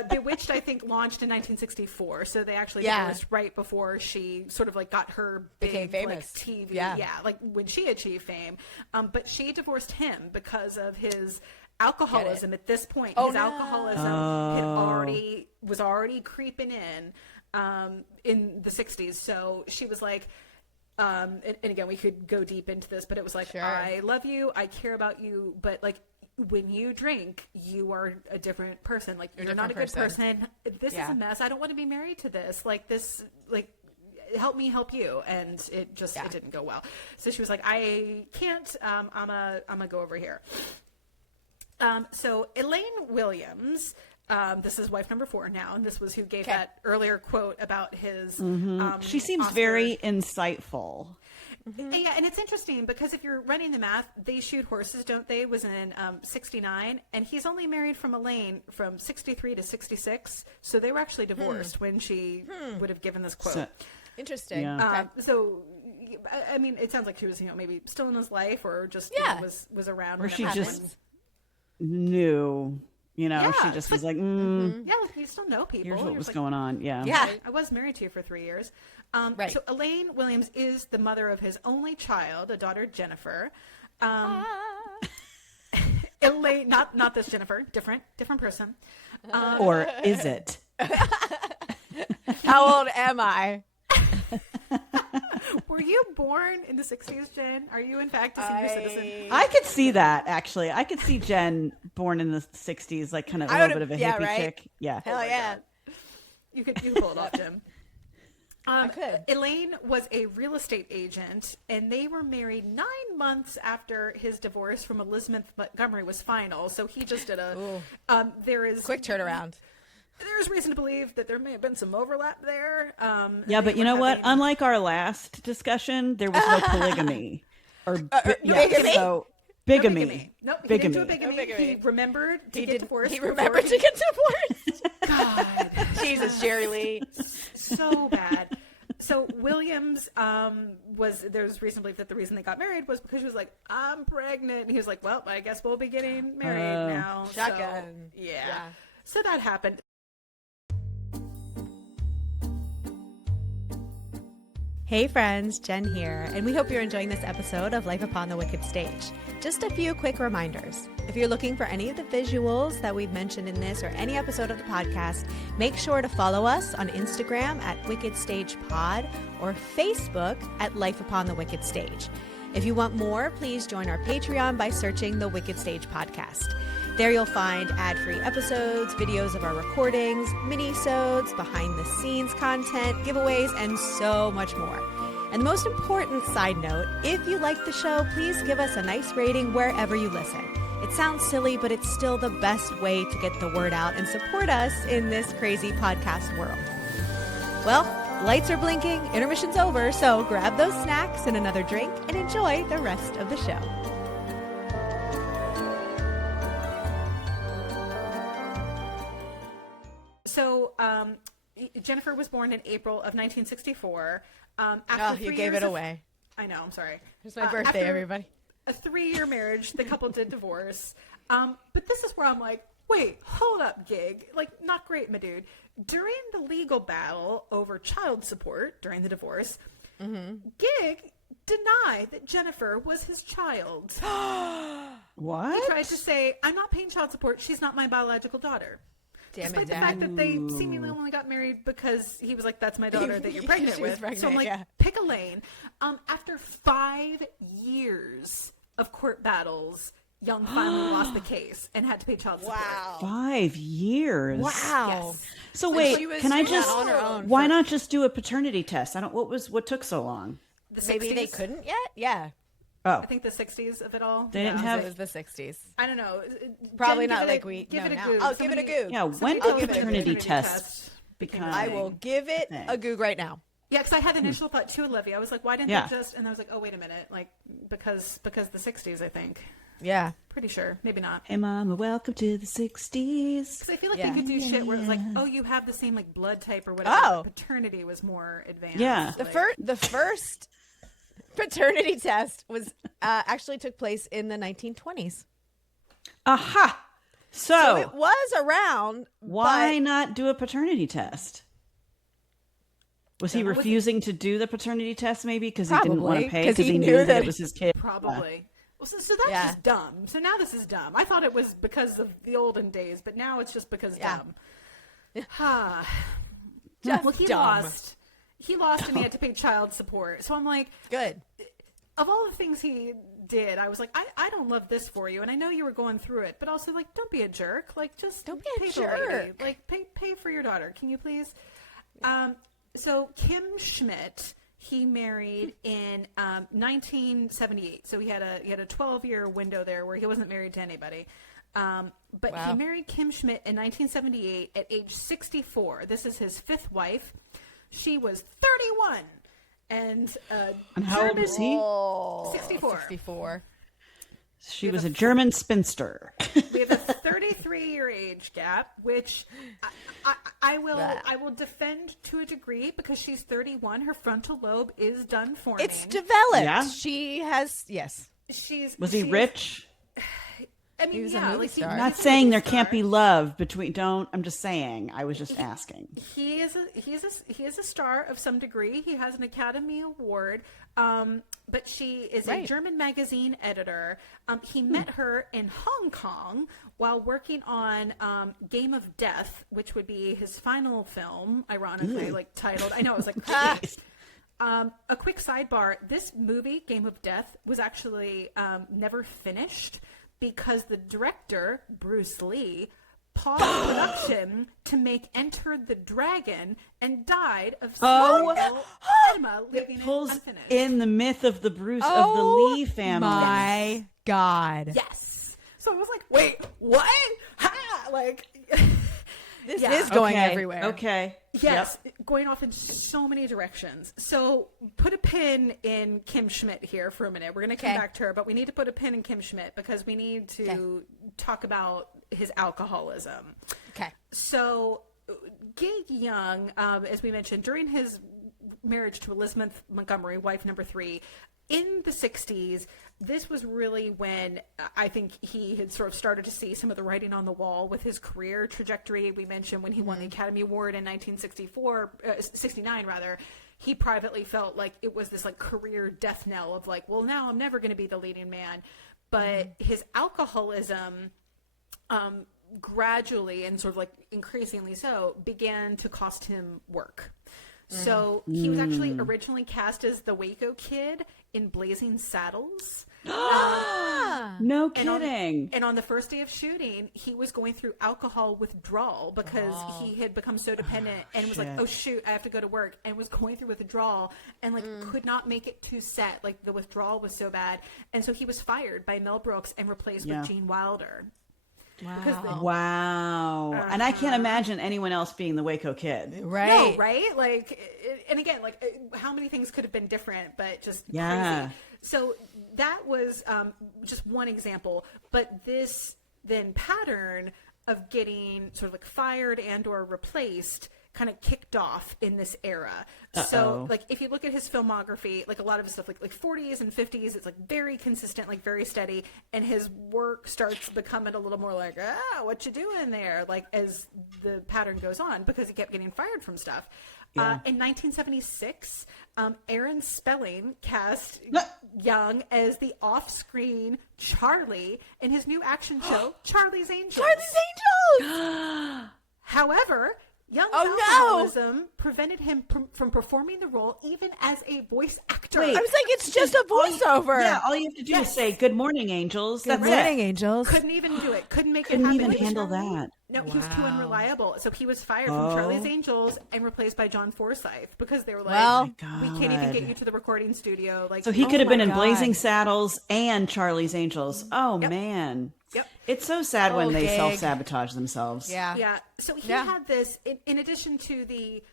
Bewitched, I think, launched in 1964, so they actually divorced right before she sort of like got her big became famous like, TV, like when she achieved fame. But she divorced him because of his alcoholism. At this point, his alcoholism was already creeping in the 60s. So she was like. And again, we could go deep into this, but it was like, I love you, I care about you, but like. When you drink, you are a different person. Like, you're not a good person. This is a mess. I don't want to be married to this. Like, this, like, help me help you. And it just, it didn't go well. So she was like, I can't, I'm gonna go over here. So Elaine Williams, this is wife number 4 now. And this was who gave that earlier quote about his, she seems Oscar. very insightful. Yeah, and it's interesting because if you're running the math, They Shoot Horses, Don't They, was in 69, and he's only married from Elaine from 63 to 66, so they were actually divorced when she would have given this quote. Interesting. Yeah. So, I mean, it sounds like she was, maybe still in his life or just was around. Or she happened. just knew, she just was like, yeah, you still know people. Here's what was like, going on. Yeah. I was married to you for 3 years. So Elaine Williams is the mother of his only child, a daughter, Jennifer. Elaine, not this Jennifer, different person. Or is it? How old am I? Were you born in the 60s, Jen? Are you in fact a senior citizen? I could see that, actually. I could see Jen born in the 60s, like kind of a little bit of a hippie chick. Yeah. Hell yeah. You could pull it off, Jim. I could. Elaine was a real estate agent, and they were married 9 months after his divorce from Elizabeth Montgomery was final. So he just did a. There is Quick turnaround. There's reason to believe that there may have been some overlap there. Yeah, but you know what? Unlike our last discussion, there was no polygamy. bigamy? So, bigamy. Nope, he bigamy. didn't do a bigamy. No bigamy. He remembered to get divorced. He remembered to get divorced. God. Jesus, Jerry Lee. So bad. So Williams there's reason to believe that the reason they got married was because she was like, I'm pregnant. And he was like, well, I guess we'll be getting married now. Shotgun. So, yeah. So that happened. Hey friends, Jen here, and we hope you're enjoying this episode of Life Upon the Wicked Stage. Just a few quick reminders. If you're looking for any of the visuals that we've mentioned in this or any episode of the podcast, make sure to follow us on Instagram at Wicked Stage Pod or Facebook at Life Upon the Wicked Stage. If you want more, please join our Patreon by searching the Wicked Stage Podcast. There you'll find ad-free episodes, videos of our recordings, mini-sodes, behind-the-scenes content, giveaways, and so much more. And the most important side note, if you like the show, please give us a nice rating wherever you listen. It sounds silly, but it's still the best way to get the word out and support us in this crazy podcast world. Well, lights are blinking, intermission's over, so grab those snacks and another drink and enjoy the rest of the show. So Jennifer was born in April of 1964. You gave it away. I know, I'm sorry. It's my birthday, everybody. A 3-year marriage, the couple did divorce. But this is where I'm like, wait, hold up, Gig. Like, not great, my dude. During the legal battle over child support during the divorce, Gig denied that Jennifer was his child. What? He tried to say, I'm not paying child support. She's not my biological daughter. Despite the fact that they seemingly only got married because he was like, that's my daughter that you're pregnant with. So I'm like, pick a lane. After 5 years of court battles, Young finally lost the case and had to pay child support. Wow. 5 years. Wow. Yes. So wait, can I just, on her own why not just do a paternity test? What took so long? The Maybe 60s? they couldn't yet? Yeah. Oh, I think the 60s of it all. they didn't have. It was the 60s. I don't know. Probably Jen, not like give we know it a now. goog. I'll give it a goog. Yeah, when somebody did give it a paternity paternity test become? I will give it a goog right now. Yeah, because I had the initial thought too, Olivia. I was like, why didn't they just? And I was like, oh, wait a minute, like because the 60s, I think. Yeah. Pretty sure, maybe not. Hey, Mama, welcome to the 60s. Because I feel like they could do shit where it was like, oh, you have the same like blood type or whatever. Oh. But paternity was more advanced. Yeah. The first paternity test was actually took place in the 1920s. Aha! So it was around. Why but not do a paternity test? Was he refusing to do the paternity test maybe because he didn't want to pay because he knew that it was his kid? Probably. Well, so that's just dumb. So now this is dumb. I thought it was because of the olden days, but now it's just because dumb. Just well, he dumb. lost. He lost and he had to pay child support. So I'm like, good. Of all the things he did, I was like, I don't love this for you, and I know you were going through it, but also like, don't be a jerk. Like, just don't be a pay jerk. the lady. Like, pay for your daughter. Can you please? So Kim Schmidt, he married in 1978. So he had a 12-year window there where he wasn't married to anybody. But he married Kim Schmidt in 1978 at age 64. This is his fifth wife. She was 31. And how old was he? 64. 64. She was a German spinster. We have a 33-year age gap, which I will defend to a degree because she's 31. Her frontal lobe is done forming. It's developed. Yeah. She has, yes. Was he rich? I mean, He was a movie like star. I'm not saying there can't be love between. I'm just saying. I was just asking. He is a star of some degree. He has an Academy Award. But she is a German magazine editor. He met her in Hong Kong while working on Game of Death, which would be his final film, ironically, like titled. I know, it was like, A quick sidebar, this movie, Game of Death, was actually never finished because the director, Bruce Lee, paused production to make Enter the Dragon and died of edema, leaving it Pulls unfinished. in the myth of the Bruce of the Lee family. My God. Yes. So I was like, wait, what? Ha! Like, This is going everywhere. Okay. yes, going off in so many directions. So put a pin in Kim Schmidt here for a minute. We're going to come back to her, but we need to put a pin in Kim Schmidt because we need to talk about his alcoholism. Okay. So Gig Young, as we mentioned, during his marriage to Elizabeth Montgomery, wife number 3, in the 60s, this was really when I think he had sort of started to see some of the writing on the wall with his career trajectory. We mentioned when he won the Academy Award in 69 rather, he privately felt like it was this like career death knell of like, well, now I'm never going to be the leading man. But his alcoholism, gradually and sort of like increasingly so, began to cost him work. So he was actually originally cast as the Waco Kid in Blazing Saddles. No kidding. And on the first day of shooting, he was going through alcohol withdrawal because he had become so dependent and was like, oh shoot, I have to go to work, and was going through withdrawal and like could not make it to set. Like the withdrawal was so bad. And so he was fired by Mel Brooks and replaced with Gene Wilder. Wow. And I can't imagine anyone else being the Waco Kid. Right. No, right? Like, and again, like how many things could have been different, but just crazy. So that was just one example. But this then pattern of getting sort of like fired and or replaced kind of kicked off in this era. So like if you look at his filmography, like a lot of his stuff like 40s and 50s, it's like very consistent, like very steady, and his work starts becoming a little more like, what you doing there, like as the pattern goes on, because he kept getting fired from stuff. In 1976, Aaron Spelling cast Young as the off-screen Charlie in his new action show, Charlie's Angels. Charlie's Angels! However, Young's alcoholism prevented him from performing the role even as a voice actor. I was like, it's just a voiceover. All you have to do is say, "Good morning, angels." Good morning, angels. Couldn't even do it. Couldn't make Couldn't it happen. even handle that. No, he was too unreliable. So he was fired from Charlie's Angels and replaced by John Forsythe because they were like, we can't even get you to the recording studio. Like, so he could have been in Blazing Saddles and Charlie's Angels. Oh, man. Yep. It's so sad when they self-sabotage themselves. Yeah. So he had this, in addition to the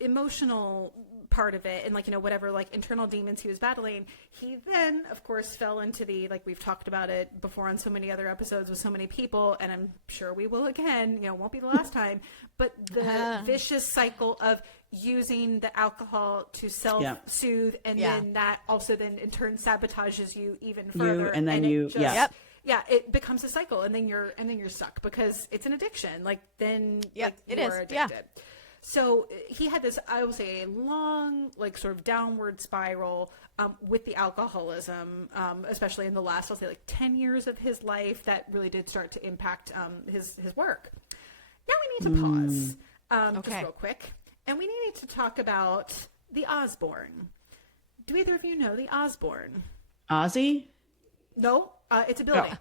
emotional part of it and like, whatever like internal demons he was battling, he then of course fell into the, like we've talked about it before on so many other episodes with so many people, and I'm sure we will again, won't be the last time, but the vicious cycle of using the alcohol to self-soothe, and then that also then in turn sabotages you even further, and then it becomes a cycle, and then you're stuck because it's an addiction. Like then you're addicted. Yeah. So he had this, I will say, a long, like sort of downward spiral with the alcoholism, especially in the last, I'll say, like 10 years of his life that really did start to impact his work. Now we need to pause just real quick, and we need to talk about the Osborne. Do either of you know the Osborne? Ozzy? No, it's a building.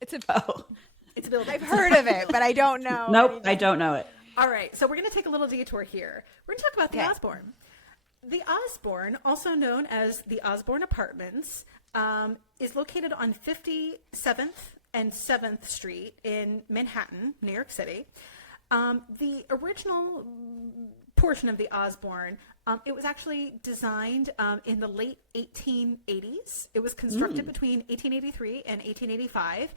It's a building. I've heard of it, but I don't know. Nope, I don't know it. All right, so we're going to take a little detour here. We're going to talk about the Osborne. The Osborne, also known as the Osborne Apartments, is located on 57th and 7th Street in Manhattan, New York City. The original portion of the Osborne, it was actually designed in the late 1880s. It was constructed between 1883 and 1885.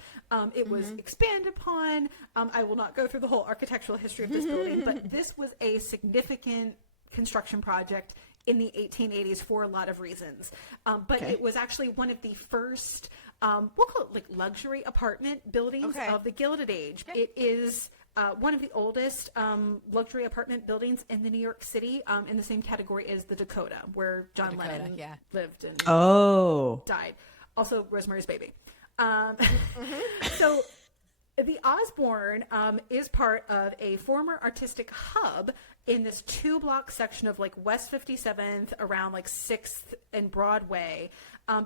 It was expanded upon. I will not go through the whole architectural history of this building, but this was a significant construction project in the 1880s for a lot of reasons. But it was actually one of the first, we'll call it like luxury apartment buildings of the Gilded Age. Okay. It is one of the oldest luxury apartment buildings in the New York City, in the same category as the Dakota, where John Lennon lived and died. Also, Rosemary's Baby. So The Osborne is part of a former artistic hub in this 2-block section of like West 57th around like 6th and Broadway,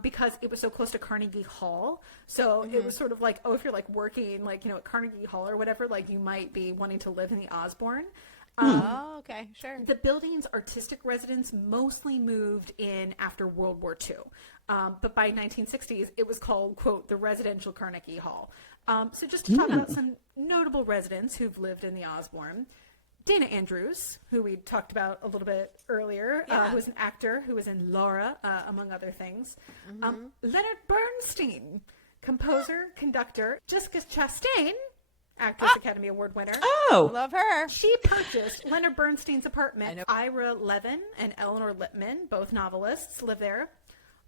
because it was so close to Carnegie Hall. So it was sort of like, oh, if you're like working like, at Carnegie Hall or whatever, like you might be wanting to live in the Osborne. Oh, okay, sure. The building's artistic residents mostly moved in after World War II. But by 1960s, it was called, quote, the residential Carnegie Hall. So just to talk about some notable residents who've lived in the Osborne. Dana Andrews, who we talked about a little bit earlier, who was an actor who was in Laura, among other things. Leonard Bernstein, composer, conductor. Jessica Chastain, Actress Academy Award winner. Oh, Love her. She purchased Leonard Bernstein's apartment. Ira Levin and Eleanor Lippman, both novelists, live there.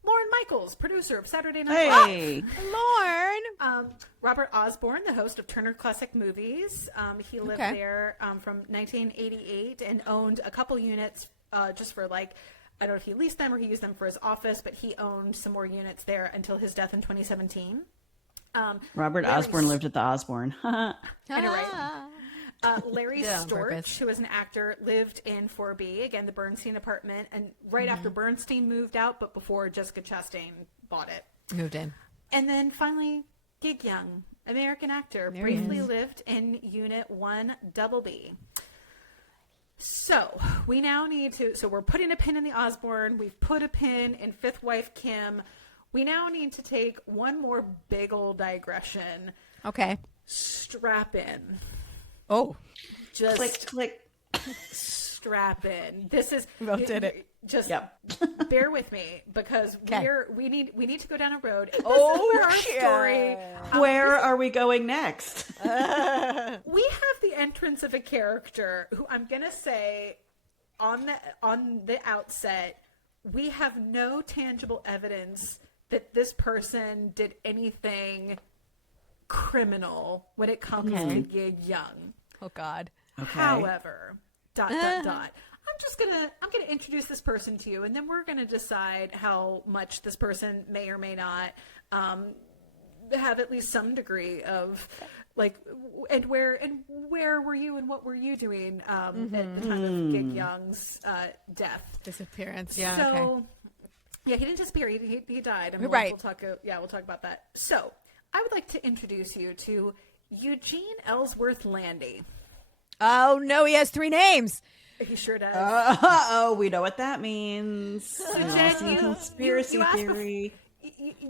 Lauren Michaels, producer of Saturday Night Live. hey. Lauren. Robert Osborne, the host of Turner Classic Movies. He lived there from 1988 and owned a couple units just for like, I don't know if he leased them or he used them for his office, but he owned some more units there until his death in 2017. Robert Osborne lived at the Osborne. Anyway, Larry Yeah, on Storch, purpose. who was an actor, lived in 4B, again, the Bernstein apartment, and right after Bernstein moved out, but before Jessica Chastain bought it. Moved in. And then finally, Gig Young, American actor, There he briefly is. lived in Unit 1BB. So we now need to, so we're putting a pin in the Osborne. We've put a pin in fifth wife Kim. We now need to take one more big old digression. Okay. Strap in. Oh. Just Click, click. strap in. This is We both did it. Just Yep. bear with me because Okay. we need to go down a road. This Oh, is where our shit. story. Where are we going next? We have the entrance of a character who I'm gonna say on the outset, we have no tangible evidence that this person did anything criminal when it comes to Gig Young. Oh, God. Okay. However, ... I'm gonna introduce this person to you, and then we're gonna decide how much this person may or may not have at least some degree of like, and where were you and what were you doing at the time of Gig Young's death? Disappearance. Yeah. So, okay. yeah, he didn't disappear. He died. And Right. We'll talk about that. So, I would like to introduce you to Eugene Ellsworth Landy. Oh, no, he has 3 names. He sure does. Oh, we know what that means. So, We've all Jen, seen you conspiracy asked theory.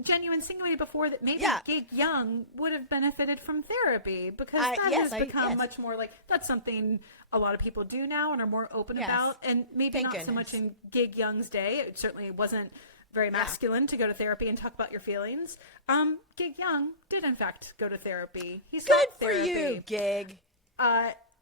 Jen, you insinuated before that maybe Yeah. Gig Young would have benefited from therapy because that yes, has become yes. much more like that's something a lot of people do now and are more open Yes. about, and maybe Thank not so much goodness. in Gig Young's day. It certainly wasn't very masculine to go to therapy and talk about your feelings. Gig Young did in fact go to therapy. He sought Good for therapy. you, Gig.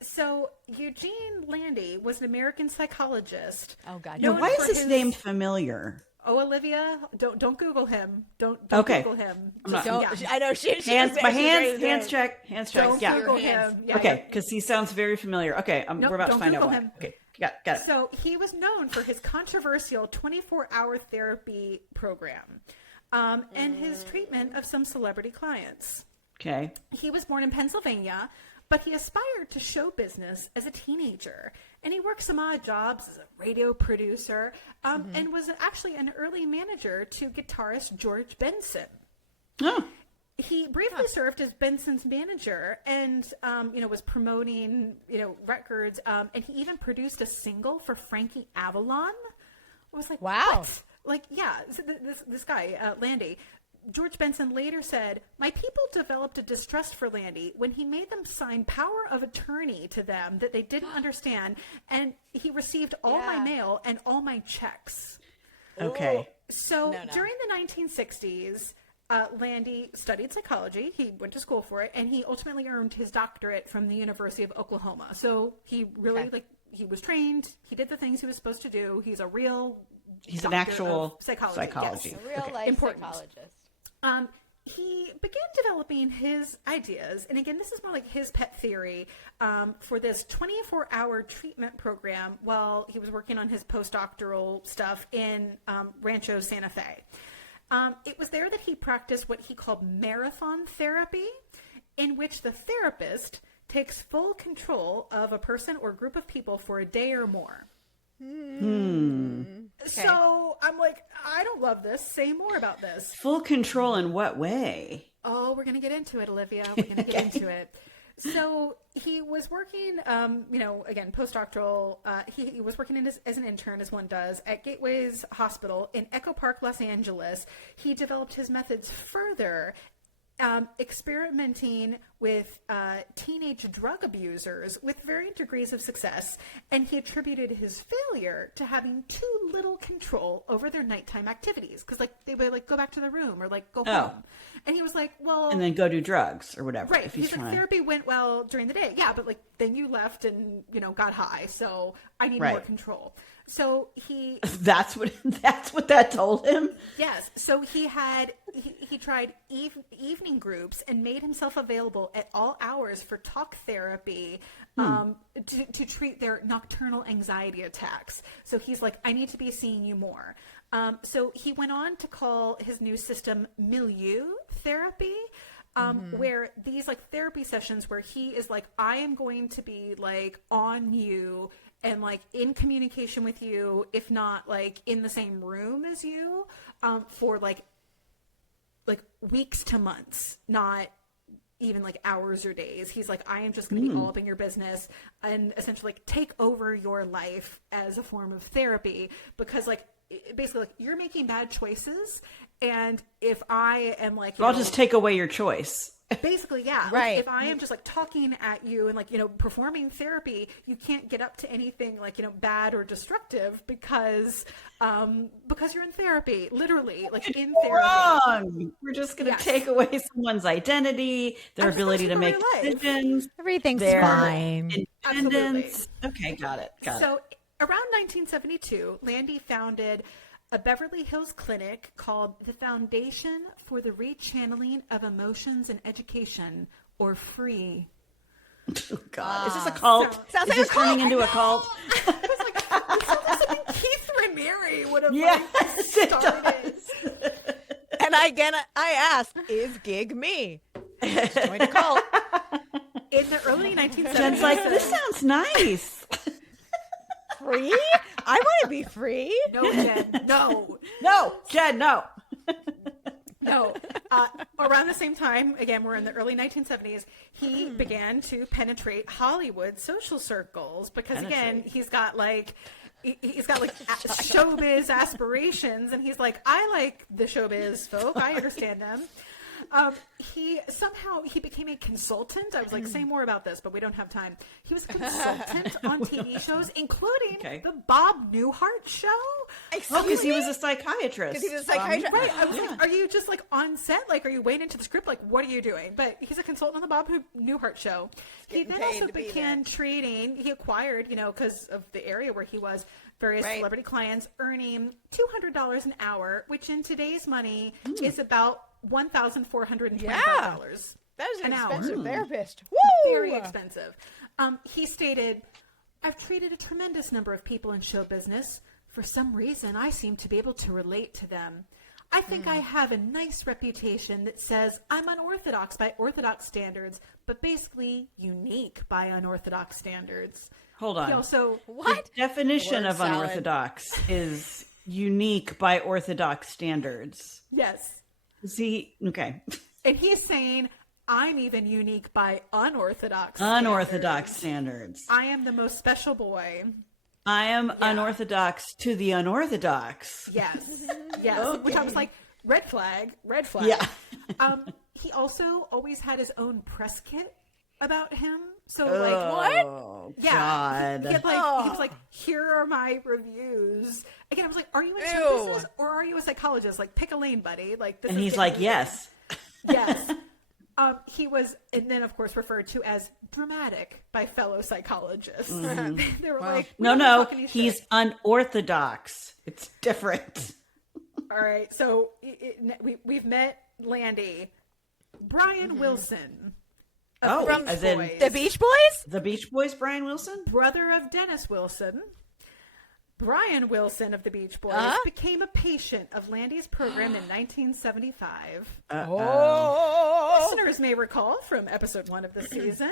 So Eugene Landy was an American psychologist. Oh, God. Now, known why for is his his- name familiar? Oh, Olivia, don't Google him. Don't Okay. Google him. I'm not- Don't, yeah. I know she Hands, was my she's raised hands it. check. Hands check. Don't Yeah. Google Hands. him. Yeah, Okay, yeah. because he sounds very familiar. Okay, Nope, we're about to don't find out Google why. him. Okay, got it. So he was known for his controversial 24-hour therapy program and his treatment of some celebrity clients. Okay. He was born in Pennsylvania, but he aspired to show business as a teenager. And he worked some odd jobs as a radio producer and was actually an early manager to guitarist George Benson. Oh, He briefly served as Benson's manager and, was promoting, records. And he even produced a single for Frankie Avalon. I was like, Wow. what? Like, yeah, so this guy, Landy. George Benson later said, my people developed a distrust for Landy when he made them sign power of attorney to them that they didn't understand. And he received all my Yeah. mail and all my checks. okay. So No. during the 1960s, Landy studied psychology. He went to school for it, and he ultimately earned his doctorate from the University of Oklahoma. So he really, he was trained. He did the things he was supposed to do. He's a real He's an doctor actual of psychology. psychology. Yes. A real life Important. psychologist. He began developing his ideas, and again, this is more like his pet theory for this 24-hour treatment program while he was working on his postdoctoral stuff in Rancho Santa Fe. It was there that he practiced what he called marathon therapy, in which the therapist takes full control of a person or group of people for a day or more. So I'm like, I don't love this. Say more about this. Full control in what way? Oh, we're going to get into it, Olivia. We're going to get into it. So he was working, again, postdoctoral. He was working as an intern, as one does, at Gateways Hospital in Echo Park, Los Angeles. He developed his methods further, experimenting with teenage drug abusers with varying degrees of success, and he attributed his failure to having too little control over their nighttime activities, because they would go back to their room or go home, and he was like, well, and then go do drugs or whatever. Right. If he's like, therapy went well during the day, but then you left and got high, so I need more control. So that's what that told him. Yes. So he tried evening groups and made himself available at all hours for talk therapy to treat their nocturnal anxiety attacks. So he's like, I need to be seeing you more. So he went on to call his new system milieu therapy. Where these therapy sessions where he is like, I am going to be on you and in communication with you, if not in the same room as you, for weeks to months, not even hours or days. He's like, I am just going to be all up in your business and essentially take over your life as a form of therapy, because basically you're making bad choices, and if I am I'll just take away your choice. Basically, yeah. Right. If I am just talking at you and performing therapy, you can't get up to anything bad or destructive because you're in therapy, literally, in therapy. Wrong. We're just going to take away someone's identity, their ability to make decisions. Everything's fine. Independence. Okay, got it. So around 1972, Landy founded a Beverly Hills clinic called the Foundation for the Rechanneling of Emotions and Education, or FREE. Oh, God. Is this a cult? Sounds Is this turning into a cult? It sounds like something Keith Raniere would have started. And I asked, is gig me? Join a cult. In the early 1970s. Jen's like, this sounds nice. Free? I want to be free. No, Jen, no. No, Jen, no. No. Around the same time, again, we're in the early 1970s, he began to penetrate Hollywood social circles because, again, he's got showbiz aspirations, and he's like, I like the showbiz folk. I understand them. He became a consultant. I was like, say more about this, but we don't have time. He was a consultant on TV shows, including the Bob Newhart show. Because he was a psychiatrist. Because he was a psychiatrist. Right. I was like, are you just on set? Are you waiting into the script? What are you doing? But he's a consultant on the Bob Newhart show. He then also began treating, he acquired, because of the area where he was, various celebrity clients, earning $200 an hour, which in today's money is about $1,425. That is an expensive therapist. Woo! Very expensive. He stated, I've treated a tremendous number of people in show business. For some reason, I seem to be able to relate to them. I think I have a nice reputation that says I'm unorthodox by orthodox standards, but basically unique by unorthodox standards. Hold on. He also, The definition of unorthodox is unique by orthodox standards. Yes. Okay. And he's saying, I'm even unique by unorthodox standards. I am the most special boy. I am unorthodox to the unorthodox. Yes. Yes. Okay. Which I was like, red flag. Yeah. He also always had his own press kit about him. So what? Yeah. God. He was like, here are my reviews. Again, I was like, are you in show business or are you a psychologist? Pick a lane, buddy. And he's like, yes. Yes. He was, and then of course referred to as dramatic by fellow psychologists. Mm-hmm. They were like, no, he's unorthodox. It's different. All right. So we've met Landy. Brian Wilson. From as in the Beach Boys? The Beach Boys, Brian Wilson? Brother of Dennis Wilson. Brian Wilson of the Beach Boys became a patient of Landy's program in 1975. Listeners may recall from episode 1 of the season,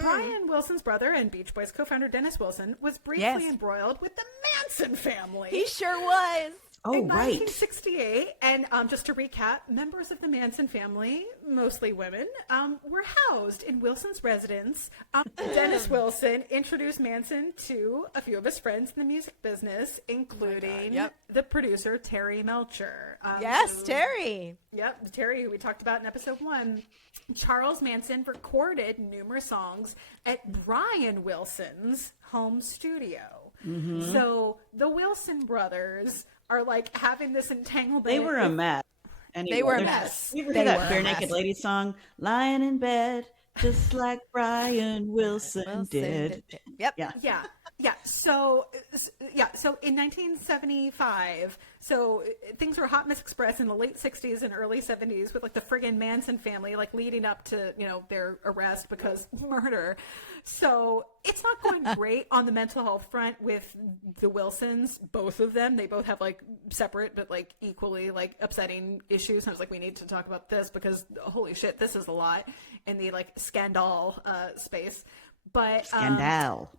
Brian Wilson's brother and Beach Boys co-founder Dennis Wilson was briefly embroiled with the Manson family. He sure was. In 1968, and just to recap, members of the Manson family, mostly women, were housed in Wilson's residence. Dennis Wilson introduced Manson to a few of his friends in the music business, including the producer Terry Melcher. Terry. Yep, Terry, who we talked about in episode 1. Charles Manson recorded numerous songs at Brian Wilson's home studio. Mm-hmm. So the Wilson brothers are like having this entanglement. They were a mess. Anyway, they were a mess. You ever hear that Bare Naked Ladies song? Lying in bed, just like Brian Wilson did. Yep. Yeah. So in 1975, so things were hot mess express in the late 60s and early 70s with like the friggin' Manson family, like leading up to, their arrest because murder. So it's not going great on the mental health front with the Wilsons, both of them. They both have like separate, but like equally like upsetting issues. And I was like, we need to talk about this because holy shit, this is a lot in the like scandal space. But Scandal.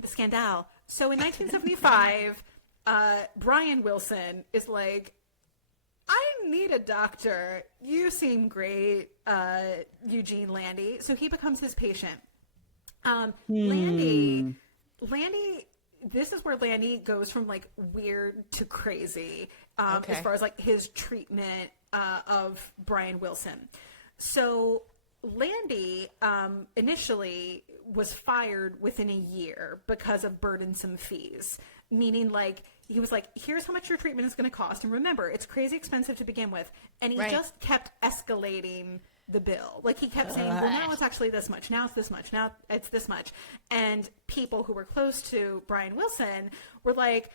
The scandal. So in 1975, Brian Wilson is like, I need a doctor. You seem great, Eugene Landy. So he becomes his patient. Landy, this is where Landy goes from like weird to crazy as far as like his treatment of Brian Wilson. So Landy initially was fired within a year because of burdensome fees, meaning like he was like, here's how much your treatment is going to cost. And remember, it's crazy expensive to begin with. And he just kept escalating the bill. Like he kept saying, well, now it's actually this much. Now it's this much. Now it's this much. And people who were close to Brian Wilson were like,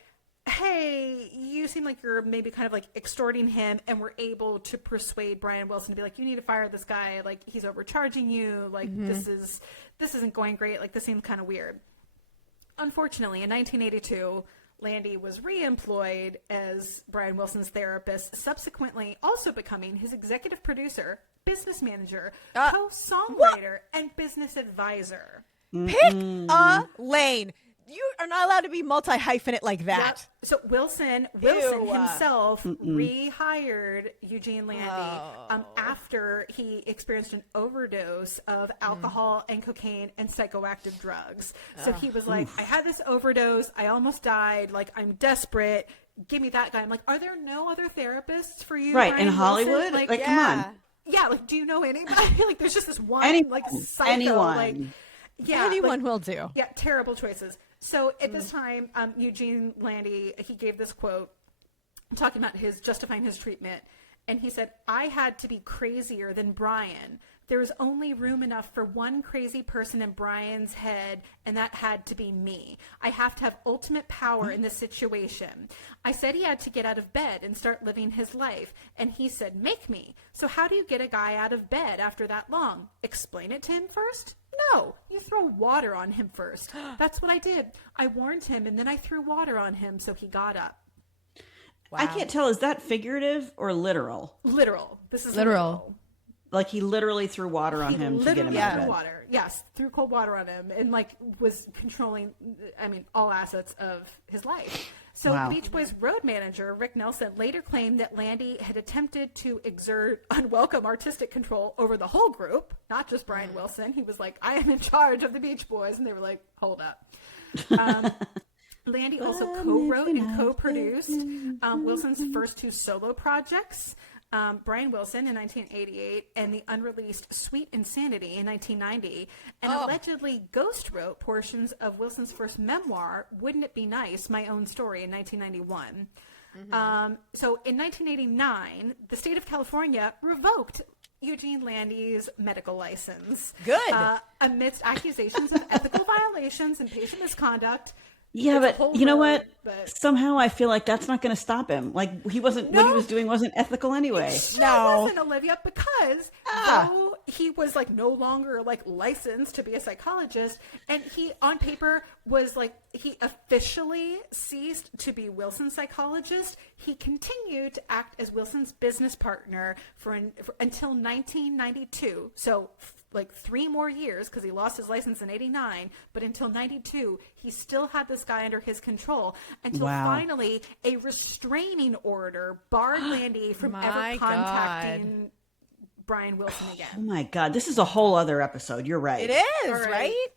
hey, you seem like you're maybe kind of like extorting him, and we're able to persuade Brian Wilson to be like, you need to fire this guy. Like he's overcharging you. Like this isn't going great. Like this seems kind of weird. Unfortunately, in 1982, Landy was re-employed as Brian Wilson's therapist, subsequently also becoming his executive producer, business manager, co-songwriter, and business advisor. Pick a lane. You are not allowed to be multi-hyphenate like that. Yep. So Wilson himself rehired Eugene Landy after he experienced an overdose of alcohol and cocaine and psychoactive drugs. So he was like, I had this overdose. I almost died. Like, I'm desperate. Give me that guy. I'm like, are there no other therapists for you? Right. Brian In Hollywood? Wilson? Like, come on. Yeah. Like, do you know anybody? Like, there's just this one, psycho. Anyone. Like, Anyone will do. Yeah. Terrible choices. So at this time, Eugene Landy, he gave this quote talking about justifying his treatment. And he said, I had to be crazier than Brian. There was only room enough for one crazy person in Brian's head, and that had to be me. I have to have ultimate power in this situation. I said he had to get out of bed and start living his life. And he said, make me. So how do you get a guy out of bed after that long? Explain it to him first? No, you throw water on him first. That's what I did. I warned him, and then I threw water on him, so he got up. Wow. I can't tell. Is that figurative or literal? Literal. This is literal. Like he literally threw water on him to get him out of bed. Water. Yes, threw cold water on him and like was controlling, all assets of his life. So Beach Boys road manager Rick Nelson later claimed that Landy had attempted to exert unwelcome artistic control over the whole group, not just Brian Wilson. He was like, I am in charge of the Beach Boys. And they were like, hold up. Landy also co-wrote and co-produced Wilson's first two solo projects, Brian Wilson in 1988 and the unreleased Sweet Insanity in 1990, and allegedly ghost wrote portions of Wilson's first memoir, Wouldn't It Be Nice? My Own Story in 1991. So in 1989, the state of California revoked Eugene Landy's medical license. Good. Amidst accusations of ethical violations and patient misconduct. Yeah, but you know what? Somehow I feel like that's not going to stop him. Like he wasn't, what he was doing wasn't ethical anay. It sure wasn't, Olivia, because though he was like no longer like licensed to be a psychologist, and he on paper was like, he officially ceased to be Wilson's psychologist. He continued to act as Wilson's business partner for until 1992. So like 3 more years, because he lost his license in 89, but until 92 he still had this guy under his control, until finally a restraining order barred Landy from ever contacting Brian Wilson again. Oh my God, this is a whole other episode. You're right. It is, right?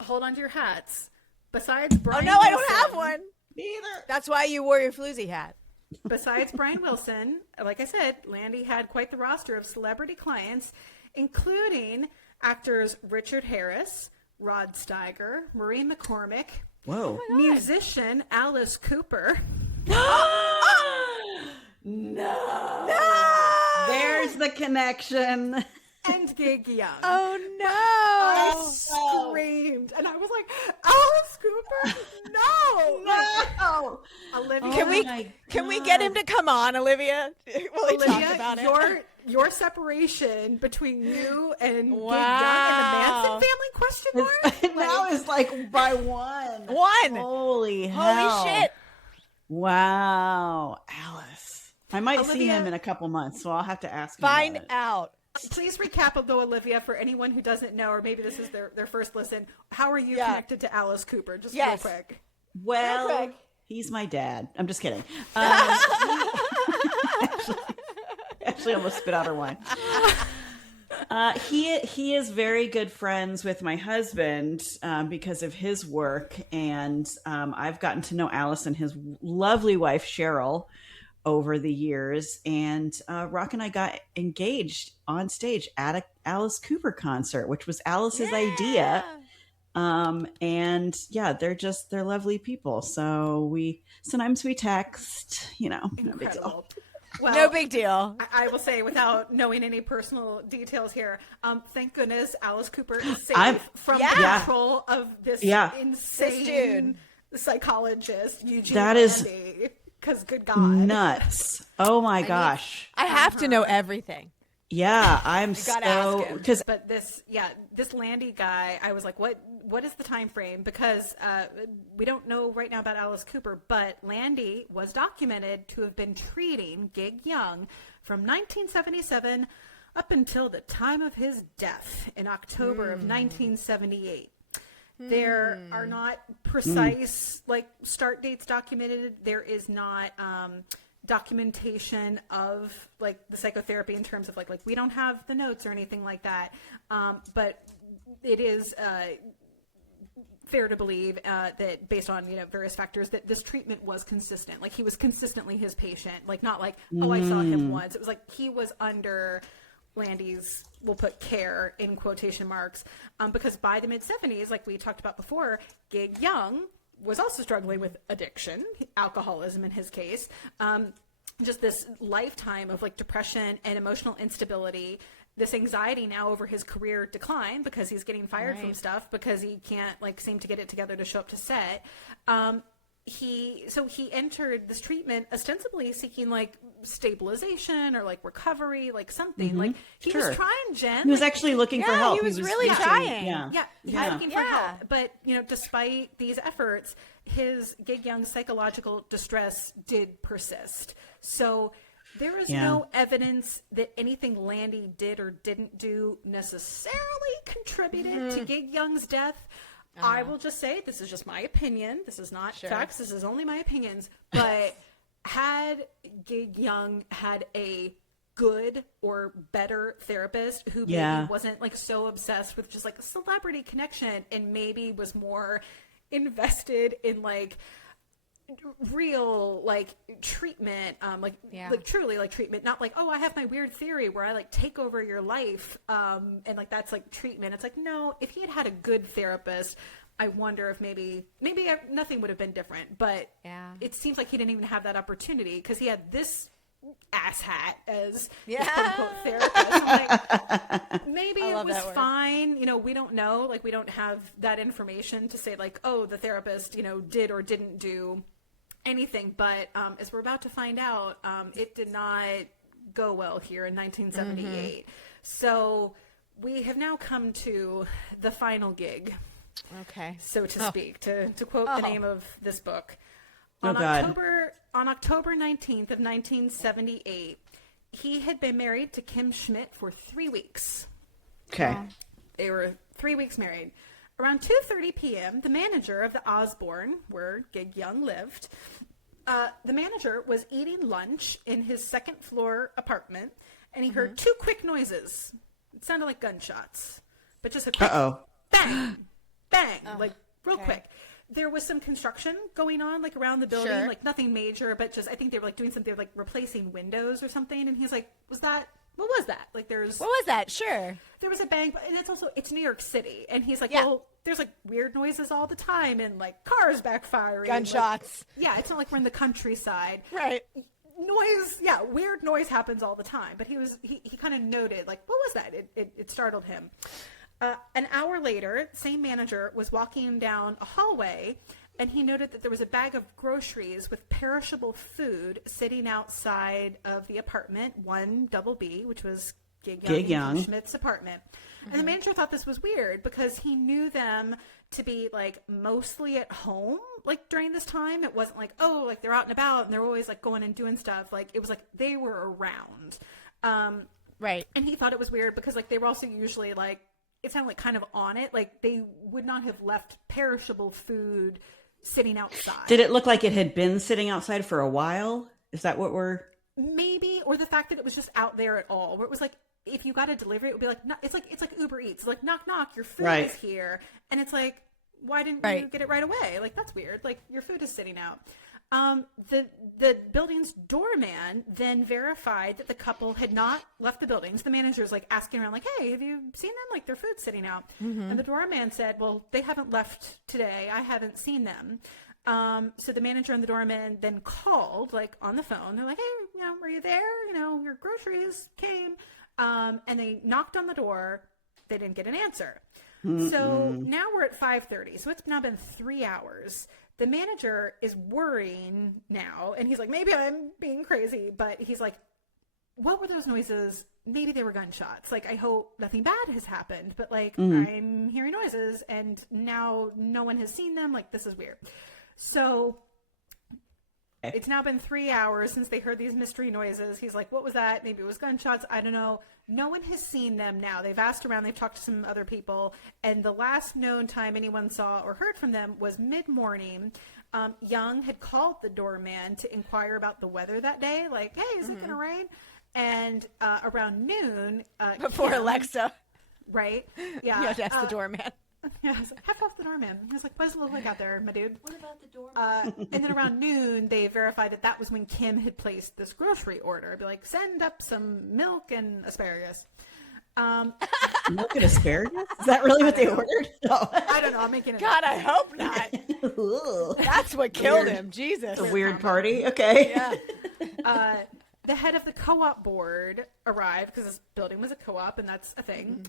Hold on to your hats. Besides Brian Wilson, I don't have one. Neither. That's why you wore your floozy hat. Besides Brian Wilson, like I said, Landy had quite the roster of celebrity clients, including actors Richard Harris, Rod Steiger, Marie McCormick, musician Alice Cooper. No. There's the connection. And Gig Young. Oh no! I screamed, and I was like, "Alice Cooper, no!" Olivia, can we get him to come on, Olivia? Olivia, your separation between you and Gig Young and the Manson family? Question mark. Now is like by one. Holy shit! Wow, Alice. I might see him in a couple months, so I'll have to ask him. Find out. Please recap, though, Olivia, for anyone who doesn't know, or maybe this is their first listen. How are you connected to Alice Cooper? Just real quick. Well, he's my dad. I'm just kidding. Actually, almost spit out her wine. He is very good friends with my husband because of his work, and I've gotten to know Alice and his lovely wife Cheryl over the years, and Rock and I got engaged on stage at a Alice Cooper concert, which was Alice's idea. And they're lovely people. So sometimes we text, no big deal. Well, no big deal. I will say, without knowing any personal details here, thank goodness Alice Cooper is safe from the control of this insane psychologist, Eugene Landy. Because good God. Nuts. Oh my gosh. I have to know everything. Yeah, I'm so... But this Landy guy, I was like, what is the time frame? Because we don't know right now about Alice Cooper, but Landy was documented to have been treating Gig Young from 1977 up until the time of his death in October of 1978. There are not precise start dates documented. There is not documentation of the psychotherapy in terms of like we don't have the notes or anything like that. But it is fair to believe that based on various factors that this treatment was consistent. Like he was consistently his patient. Not I saw him once. It was like he was under Landy's, we'll put care in quotation marks, because by the mid-70s, like we talked about before, Gig Young was also struggling with addiction, alcoholism in his case, just this lifetime of depression and emotional instability, this anxiety now over his career decline because he's getting fired from stuff because he can't seem to get it together to show up to set. He entered this treatment ostensibly seeking stabilization or recovery, something. He was trying, Jen. He was actually looking for help. He was really trying. He was looking for help. But despite these efforts, his Gig Young psychological distress did persist. So there is no evidence that anything Landy did or didn't do necessarily contributed to Gig Young's death. I will just say, this is just my opinion. This is not facts. This is only my opinions. But had Gig Young had a good or better therapist who maybe wasn't so obsessed with just a celebrity connection and maybe was more invested in real treatment, truly treatment, not I have my weird theory where I take over your life, and that's treatment. It's no, if he had a good therapist, I wonder if maybe nothing would have been different. But it seems like he didn't even have that opportunity because he had this asshat as his quote-unquote therapist. I'm maybe it was fine. We don't know. We don't have that information to say the therapist did or didn't do anything. But as we're about to find out, it did not go well here in 1978. So we have now come to the final gig, Okay. so to speak, to quote the name of this book. Oh, On God. October 19th of 1978, he had been married to Kim Schmidt for 3 weeks. Okay. They were 3 weeks married. Around 2:30 p.m., the manager of the Osborne, where Gig Young lived, the manager was eating lunch in his second-floor apartment, and he heard two quick noises. It sounded like gunshots, but just a quick bang, bang, like real quick. There was some construction going on, like around the building, Sure. like nothing major, but just I think they were like doing something, like replacing windows or something. And he's like, what was that? Like What was that? Sure. there was a bang, and it's New York City. And he's like, Yeah. well, there's like weird noises all the time and like cars backfiring. Gunshots. Like, yeah, it's not like we're in the countryside. Right. Weird noise happens all the time. But he kind of noted, like, what was that? It startled him. An hour later, same manager was walking down a hallway, and he noted that there was a bag of groceries with perishable food sitting outside of the apartment, 1BB, which was Gig Young Schmidt's apartment. And the manager thought this was weird because he knew them to be like mostly at home, like during this time. It wasn't like, oh, like they're out and about and they're always like going and doing stuff. Like it was like they were around. Right. And he thought it was weird because like they were also usually like, it sounded like kind of on it. Like they would not have left perishable food sitting outside. Did it look like it had been sitting outside for a while? Is that what we're... Maybe, or the fact that it was just out there at all, where it was like, if you got a delivery, it would be like, it's like Uber Eats, like knock, knock, your food is here. And it's like, why didn't you get it right away? Like, that's weird. Like your food is sitting out. The building's doorman then verified that the couple had not left the buildings. The manager's like asking around, like, hey, have you seen them? Like their food's sitting out. And the doorman said, well, they haven't left today. I haven't seen them. So the manager and the doorman then called, like on the phone. They're like, hey, were you there? Your groceries came. And they knocked on the door. They didn't get an answer. So now we're at 5:30. So it's now been 3 hours. The manager is worrying now, and he's like, maybe I'm being crazy, but he's like, what were those noises? Maybe they were gunshots. Like, I hope nothing bad has happened, but like, I'm hearing noises, and now no one has seen them. Like, this is weird. So it's now been 3 hours since they heard these mystery noises. He's like, what was that? Maybe it was gunshots. I don't know. No one has seen them now. They've asked around. They've talked to some other people. And the last known time anyone saw or heard from them was mid-morning. Young had called the doorman to inquire about the weather that day. Like, hey, is it going to rain? And around noon. Before Alexa. Right? Yeah. You have to ask the doorman. Yeah, I was like, half off the doorman. I was like, what does it look like out there, my dude? What about the door? And then around noon, they verified that was when Kim had placed this grocery order. I'd be like, send up some milk and asparagus. Milk and asparagus? Is that really what they ordered? No. I don't know. I'm making it God, up. I hope not. That's what killed him. Jesus. A weird party. Okay. Yeah. The head of the co-op board arrived because this building was a co-op, and that's a thing.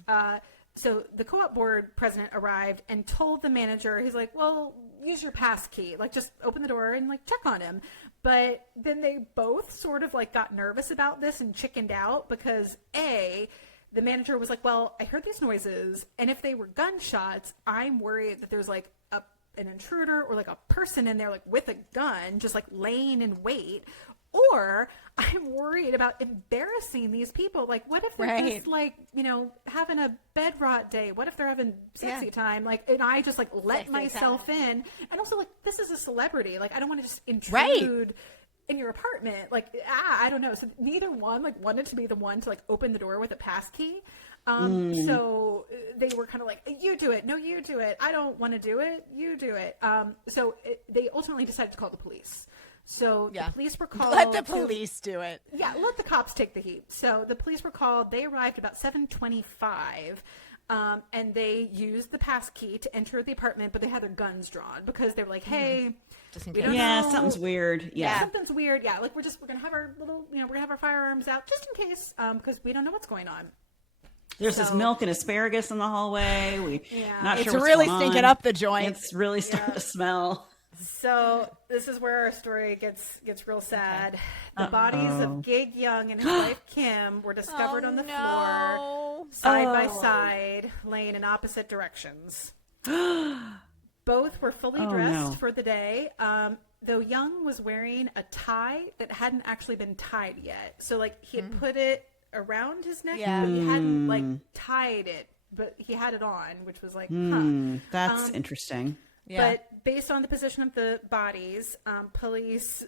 So the co-op board president arrived and told the manager, he's like, well, use your pass key. Like, just open the door and, like, check on him. But then they both sort of, like, got nervous about this and chickened out because, A, the manager was like, well, I heard these noises, and if they were gunshots, I'm worried that there's, like, an intruder or, like, a person in there, like, with a gun, just, like, laying in wait. Or I'm worried about embarrassing these people. Like, what if they're just like, having a bed rot day? What if they're having sexy time? Like, and I just like let Sexy myself time. in. And also, like, this is a celebrity. Like, I don't want to just intrude in your apartment. Like, I don't know. So neither one like wanted to be the one to like open the door with a pass key. So they were kind of like, you do it. No, you do it. I don't want to do it. You do it. They ultimately decided to call the police. So the police were called. Let the police do it. Yeah, let the cops take the heat. So the police were called. They arrived about 7:25, and they used the pass key to enter the apartment, but they had their guns drawn because they were like, "Hey, Just in we case. don't Yeah, know. something's weird. Yeah. Something's weird. Yeah, like we're gonna have our little, we're gonna have our firearms out just in case, because we don't know what's going on." There's this milk and asparagus in the hallway. Not It's sure what's really going stinking on. up the joint. It's really starting to smell. So this is where our story gets real sad. The bodies of Gig Young and his wife Kim were discovered on the floor, side by side, laying in opposite directions. Both were fully dressed for the day, though Young was wearing a tie that hadn't actually been tied yet. So, like, he had put it around his neck, but he hadn't, like, tied it. But he had it on, which was like, That's interesting. Yeah. But based on the position of the bodies, police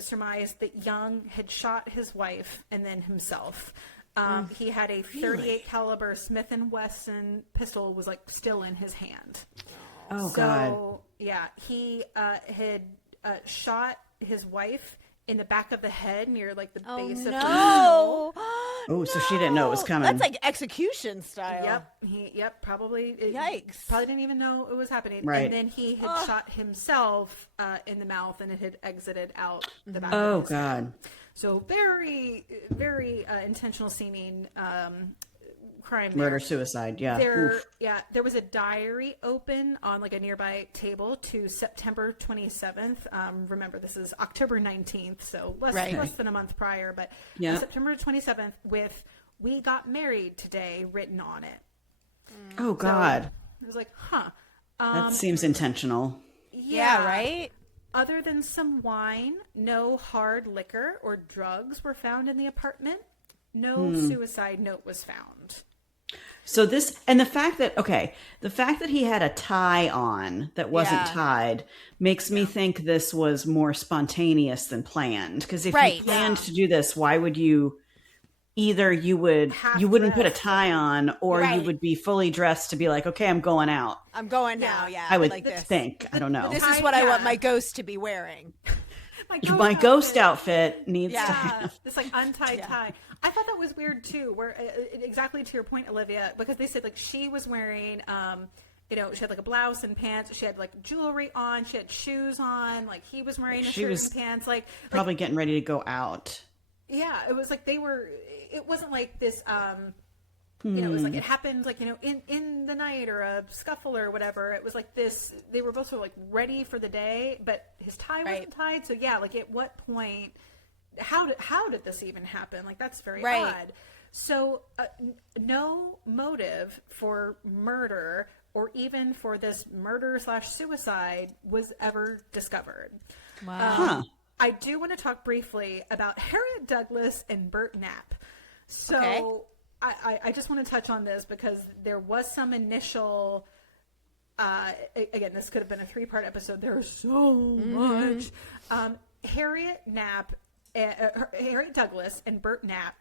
surmised that Young had shot his wife and then himself. He had a 38 caliber Smith & Wesson pistol was like still in his hand. Oh, so, God. Yeah, he had shot his wife in the back of the head near like the base of the No. Oh, so she didn't know it was coming. That's like execution style. Yep. Probably. Yikes. Probably didn't even know it was happening. Right. And then he had shot himself in the mouth, and it had exited out the back. Oh, of his God. head. So very, very intentional seeming crime. Murder, suicide. Yeah. There was a diary open on like a nearby table to September 27th. Remember, this is October 19th, so less than a month prior, but September 27th with "We got married today" written on it. Oh, God. So it was like, that seems intentional. Yeah, right? Other than some wine, no hard liquor or drugs were found in the apartment. No suicide note was found. So this, and the fact that he had a tie on that wasn't tied makes me think this was more spontaneous than planned. Because if you planned to do this, why would you? Either you wouldn't put a tie on, or you would be fully dressed to be like, okay, I'm going out. I'm going now. Yeah, I would like this. think. I don't know. This is what I want my ghost to be wearing. My ghost outfit needs to have this like untied tie. I thought that was weird too. Where exactly to your point, Olivia, because they said like she was wearing, she had like a blouse and pants. She had like jewelry on. She had shoes on. Like he was wearing a shirt and pants. Like probably getting ready to go out. Yeah, it was like they were. It wasn't like this. It was like it happened like in the night or a scuffle or whatever. It was like this. They were both sort of like ready for the day, but his tie wasn't tied. So yeah, like at what point? How did this even happen? Like that's very odd. So no motive for murder or even for this murder/suicide was ever discovered. Wow. I do want to talk briefly about Harriet Douglas and Bert Knapp. So I just want to touch on this because there was some initial, again, this could have been a 3-part episode. There's so much. Harriet Douglas and Bert Knapp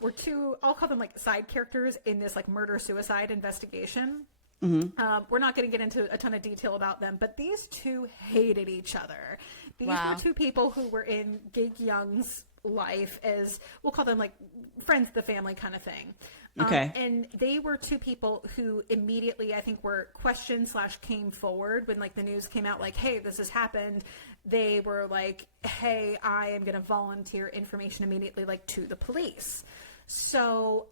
were two, I'll call them like side characters in this like murder-suicide investigation. We're not going to get into a ton of detail about them, but these two hated each other. These were two people who were in Gig Young's life as, we'll call them like friends of the family kind of thing. And they were two people who immediately, I think, were questioned / came forward when like the news came out like, hey, this has happened. They were like, hey, I am going to volunteer information immediately like to the police. So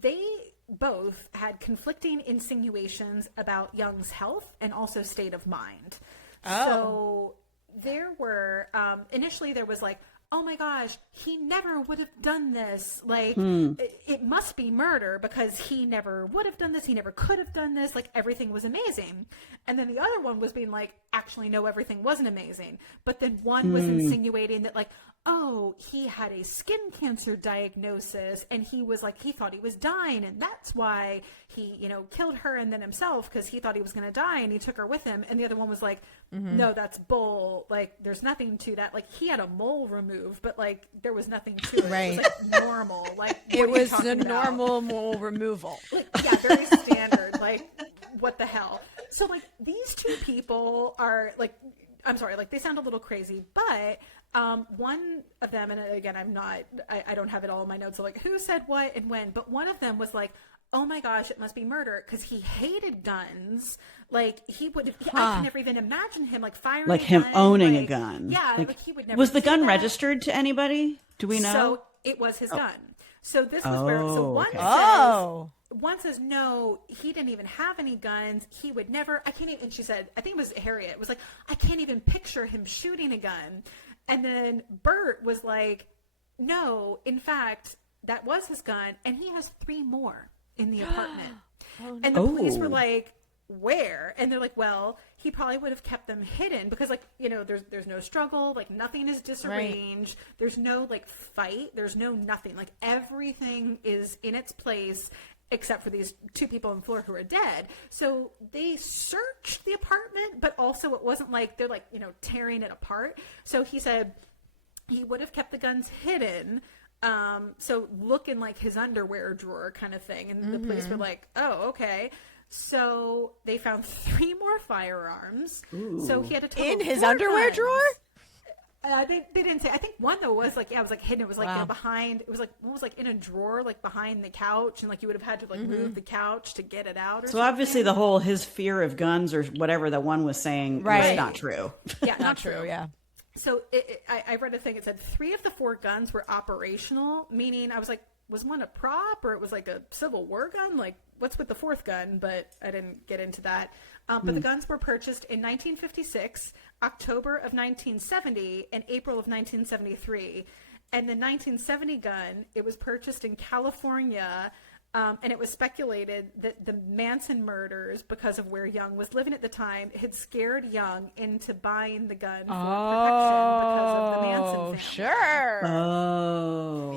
they both had conflicting insinuations about Young's health and also state of mind. So there were, initially there was like, oh my gosh, he never would have done this. Like, it must be murder because he never would have done this. He never could have done this. Like, everything was amazing. And then the other one was being like, actually, no, everything wasn't amazing. But then one was insinuating that like, oh, he had a skin cancer diagnosis and he was like, he thought he was dying. And that's why he, killed her and then himself because he thought he was going to die and he took her with him. And the other one was like, no, that's bull. Like, there's nothing to that. Like, he had a mole removed, but like, there was nothing to it. Right. It was like normal. Like, It was a normal mole removal. Like, yeah, very standard. Like, what the hell? So like, these two people are like, I'm sorry, like they sound a little crazy, but one of them, and again, I don't have it all in my notes, so like who said what and when, but one of them was like, oh my gosh, it must be murder because he hated guns. Like he would, I can never even imagine him like firing, like a him gun, owning like, a gun. Yeah, like he would never. Was the gun that. registered to anybody? Do we know? So it was his gun. So this was where, so one says, no, he didn't even have any guns. He would never, I can't even, and she said, I think it was Harriet, it was like, I can't even picture him shooting a gun. And then Bert was like, no, in fact, that was his gun. And he has 3 more in the apartment. And the police were like, where? And they're like, well, he probably would have kept them hidden because, like, you know, there's no struggle, like nothing is disarranged. Right. There's no like fight. There's no nothing. Like everything is in its place except for these 2 people on the floor who are dead. So they searched the apartment, but also it wasn't like they're like, you know, tearing it apart. So he said he would have kept the guns hidden. So looking like his underwear drawer kind of thing. And the police were like, oh, okay. So they found 3 more firearms. Ooh. So he had a total in his underwear guns. Drawer? They didn't say. I think one though was like, yeah, it was like hidden. It was like, you know, behind. It was like, what was like in a drawer, like behind the couch, and like you would have had to like move the couch to get it out. Or so something. Obviously, the whole his fear of guns or whatever that one was saying was not true. Yeah, not true. Yeah. So I read a thing. It said 3 of the 4 guns were operational, meaning I was like, was one a prop or it was like a Civil War gun? Like, what's with the 4th gun? But I didn't get into that. But the guns were purchased in 1956, October of 1970, and April of 1973. And the 1970 gun, it was purchased in California, and it was speculated that the Manson murders, because of where Young was living at the time, had scared Young into buying the gun for protection because of the Manson family. Sure. Oh.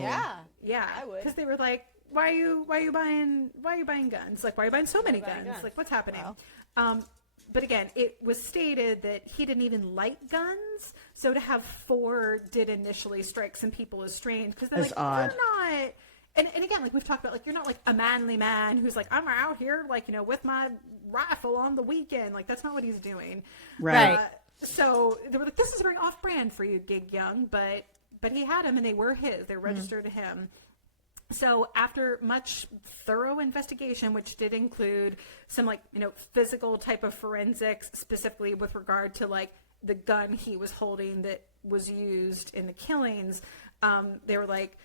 Yeah, I would. Because they were like, why are you buying guns? Like, why are you buying so many guns? Like, what's happening? Wow. But again, it was stated that he didn't even like guns. So to have 4 did initially strike some people as strange because they're like, odd. You're not. And again, like we've talked about, like you're not like a manly man who's like, I'm out here, like, you know, with my rifle on the weekend. Like that's not what he's doing. Right. So they were like, this is very off-brand for you, Gig Young, but he had them and they were his. They're registered to him. So after much thorough investigation, which did include some like, you know, physical type of forensics, specifically with regard to like the gun he was holding that was used in the killings, they were like,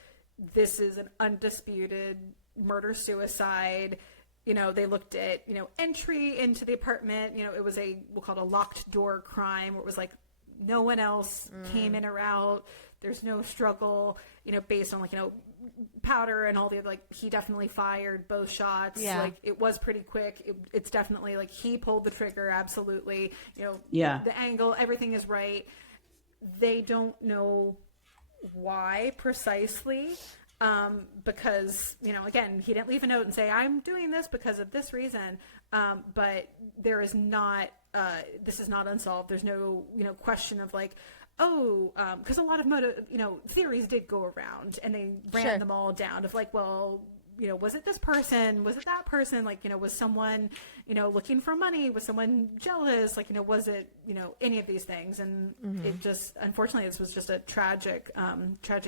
this is an undisputed murder-suicide. You know, they looked at, you know, entry into the apartment. You know, it was we'll call it a locked door crime where it was like no one else came in or out. There's no struggle, you know, based on like, you know, powder and all the other, like he definitely fired both shots. Yeah. Like it was pretty quick. It's definitely like he pulled the trigger. Absolutely. You know, the angle, everything is right. They don't know why precisely. Because, you know, again, he didn't leave a note and say, I'm doing this because of this reason. But there is not, this is not unsolved. There's no, you know, question of like, because a lot of theories did go around and they ran them all down of like, well, you know, was it this person? Was it that person? Like, you know, was someone, you know, looking for money? Was someone jealous? Like, you know, was it, you know, any of these things? And it just, unfortunately, this was just a tragic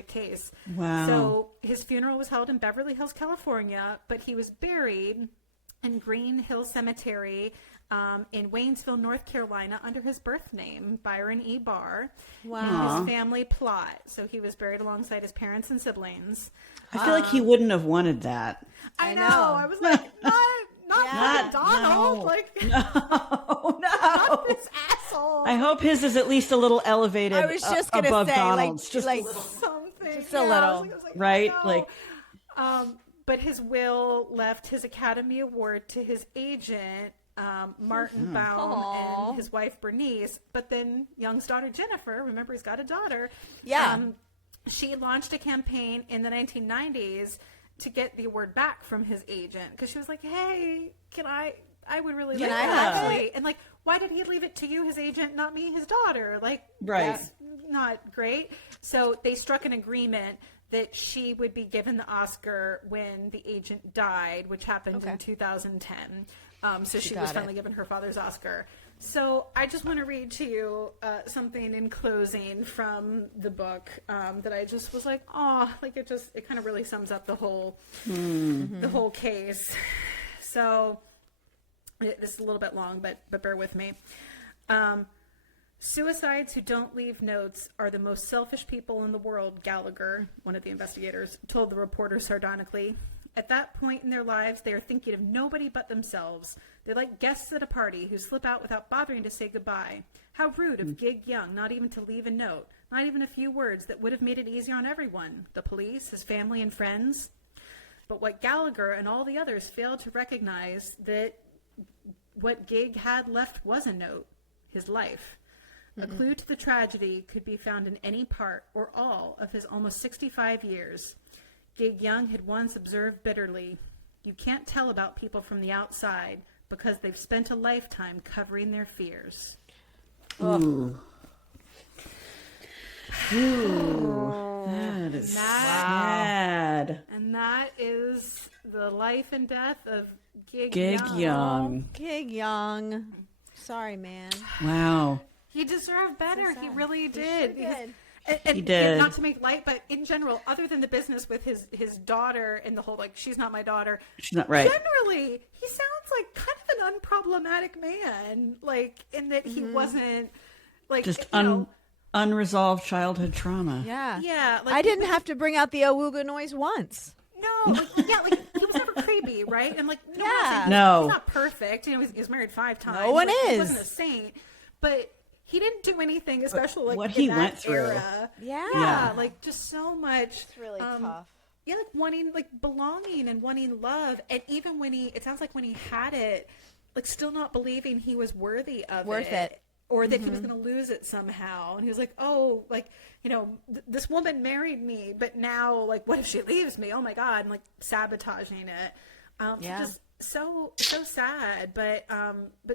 case. Wow. So his funeral was held in Beverly Hills, California, but he was buried in Green Hill Cemetery in Waynesville, North Carolina, under his birth name, Byron E. Barr. Wow. His family plot. So he was buried alongside his parents and siblings. I feel like he wouldn't have wanted that. I know. I was like, not Donald. No. Like, no. Not this asshole. I hope his is at least a little elevated. I was just gonna above say, Donald's. like, just like a little. Something. Just a little. I was like, right? no. Like. But his will left his Academy Award to his agent, Martin Baum, and his wife Bernice. But then Young's daughter Jennifer, remember he's got a daughter. Yeah. She launched a campaign in the 1990s to get the award back from his agent because she was like, "Hey, I would really like that actually." And like, why did he leave it to you, his agent, not me, his daughter? Like, that's not great. So they struck an agreement that she would be given the Oscar when the agent died, which happened in 2010. So she was finally given her father's Oscar. So I just want to read to you something in closing from the book that I just was like, it kind of really sums up the whole case. So this is a little bit long, but bear with me. Suicides who don't leave notes are the most selfish people in the world, Gallagher, one of the investigators, told the reporter sardonically. At that point in their lives, they are thinking of nobody but themselves. They're like guests at a party who slip out without bothering to say goodbye. How rude of Gig Young not even to leave a note, not even a few words that would have made it easier on everyone, the police, his family and friends. But what Gallagher and all the others failed to recognize that what Gig had left was a note, his life. A clue to the tragedy could be found in any part or all of his almost 65 years. Gig Young had once observed bitterly, "You can't tell about people from the outside because they've spent a lifetime covering their fears." Ooh. Ooh. That is sad. And that is the life and death of Gig Young. Gig Young. Sorry, man. Wow. He deserved better. So he sad. really did. He sure did. And He did. Not to make light, but in general, other than the business with his daughter and the whole, like, she's not my daughter. She's not right. Generally, he sounds like kind of an unproblematic man, like, in that he wasn't, like, Just you know, unresolved childhood trauma. Yeah. yeah. Like, I didn't have to bring out the awooga noise once. No, like, yeah, like, he was never creepy, right? And, like, no, Yeah. No. he's not perfect. You know, he was married 5 times. No one like, He is. wasn't a saint, but he didn't do anything, especially like what in he that went through. era. Yeah. Yeah, like just so much. It's really tough. Yeah, like wanting like belonging and wanting love, and even when it sounds like when he had it, like still not believing he was worthy of Worth it. or that he was going to lose it somehow. And he was like, oh, like, you know, this woman married me, but now, like, what if she leaves me? Oh my God, and like sabotaging it. Yeah. Just so sad, but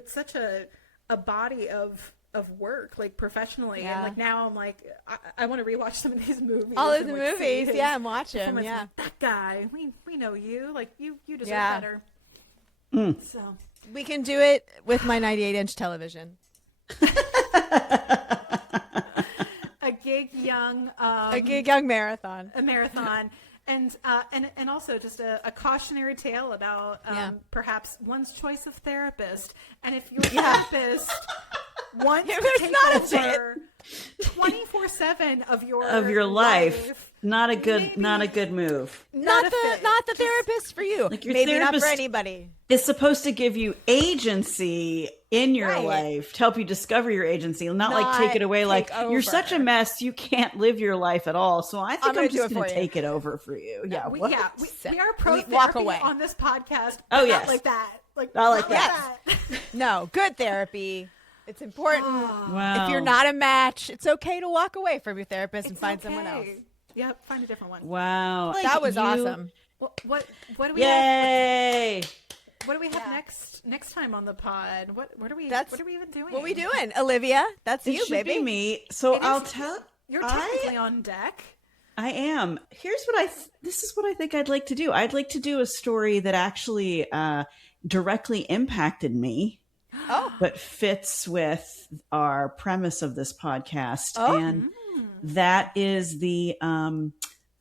such a body of work, like professionally. Yeah. And like now I'm like, I want to rewatch some of these movies. All of and, the like, see movies, his yeah, and watch him, performance. yeah. Like, that guy, we know you, like you deserve Yeah. better. So We can do it with my 98-inch television. a Gig Young, A Gig Young marathon. a marathon. And also just a cautionary tale about Yeah. perhaps one's choice of therapist. And if your therapist wants If to there's take not a fit. over 24/7 of Your life. Not a good move. Not a fit. the therapist for you. Like your Maybe not for therapist- anybody. It's supposed to give you agency in your Right. life to help you discover your agency, not like Not take it away. take Like you're such a over. mess, you can't live your life at all. So I think gonna I'm do just it going for to you. take it over for you. Yeah. We, what? yeah, we are pro We walk therapy away. on this podcast. Oh, but yes. not like that. Like Not like that. No, good therapy. It's important. Wow. If you're not a match, it's okay to walk away from your therapist and It's find someone else. okay. Yep, find a different one. Wow. That was You- awesome. What do we have? Yay. What do we have next time on the pod? What are we even doing? What we doing, Olivia? That's It you, should baby. be me. So It I'll is- tell. You're technically on deck. I am. Here's what this is what I think I'd like to do. I'd like to do a story that actually directly impacted me. Oh. But fits with our premise of this podcast. Oh. And that is the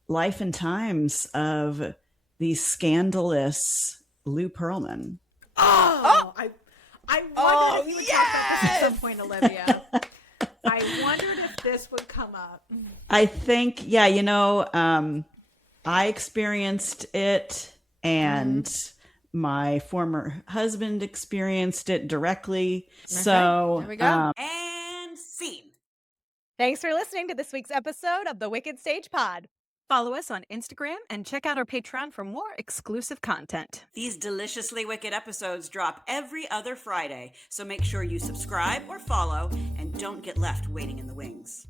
life and times of the scandalous Lou Pearlman. I wondered if you would talk about this at some yes! point, Olivia. I wondered if this would come up. I think, yeah, I experienced it and my former husband experienced it directly. So There we go. And scene. Thanks for listening to this week's episode of the Wicked Stage Pod. Follow us on Instagram and check out our Patreon for more exclusive content. These deliciously wicked episodes drop every other Friday, so make sure you subscribe or follow and don't get left waiting in the wings.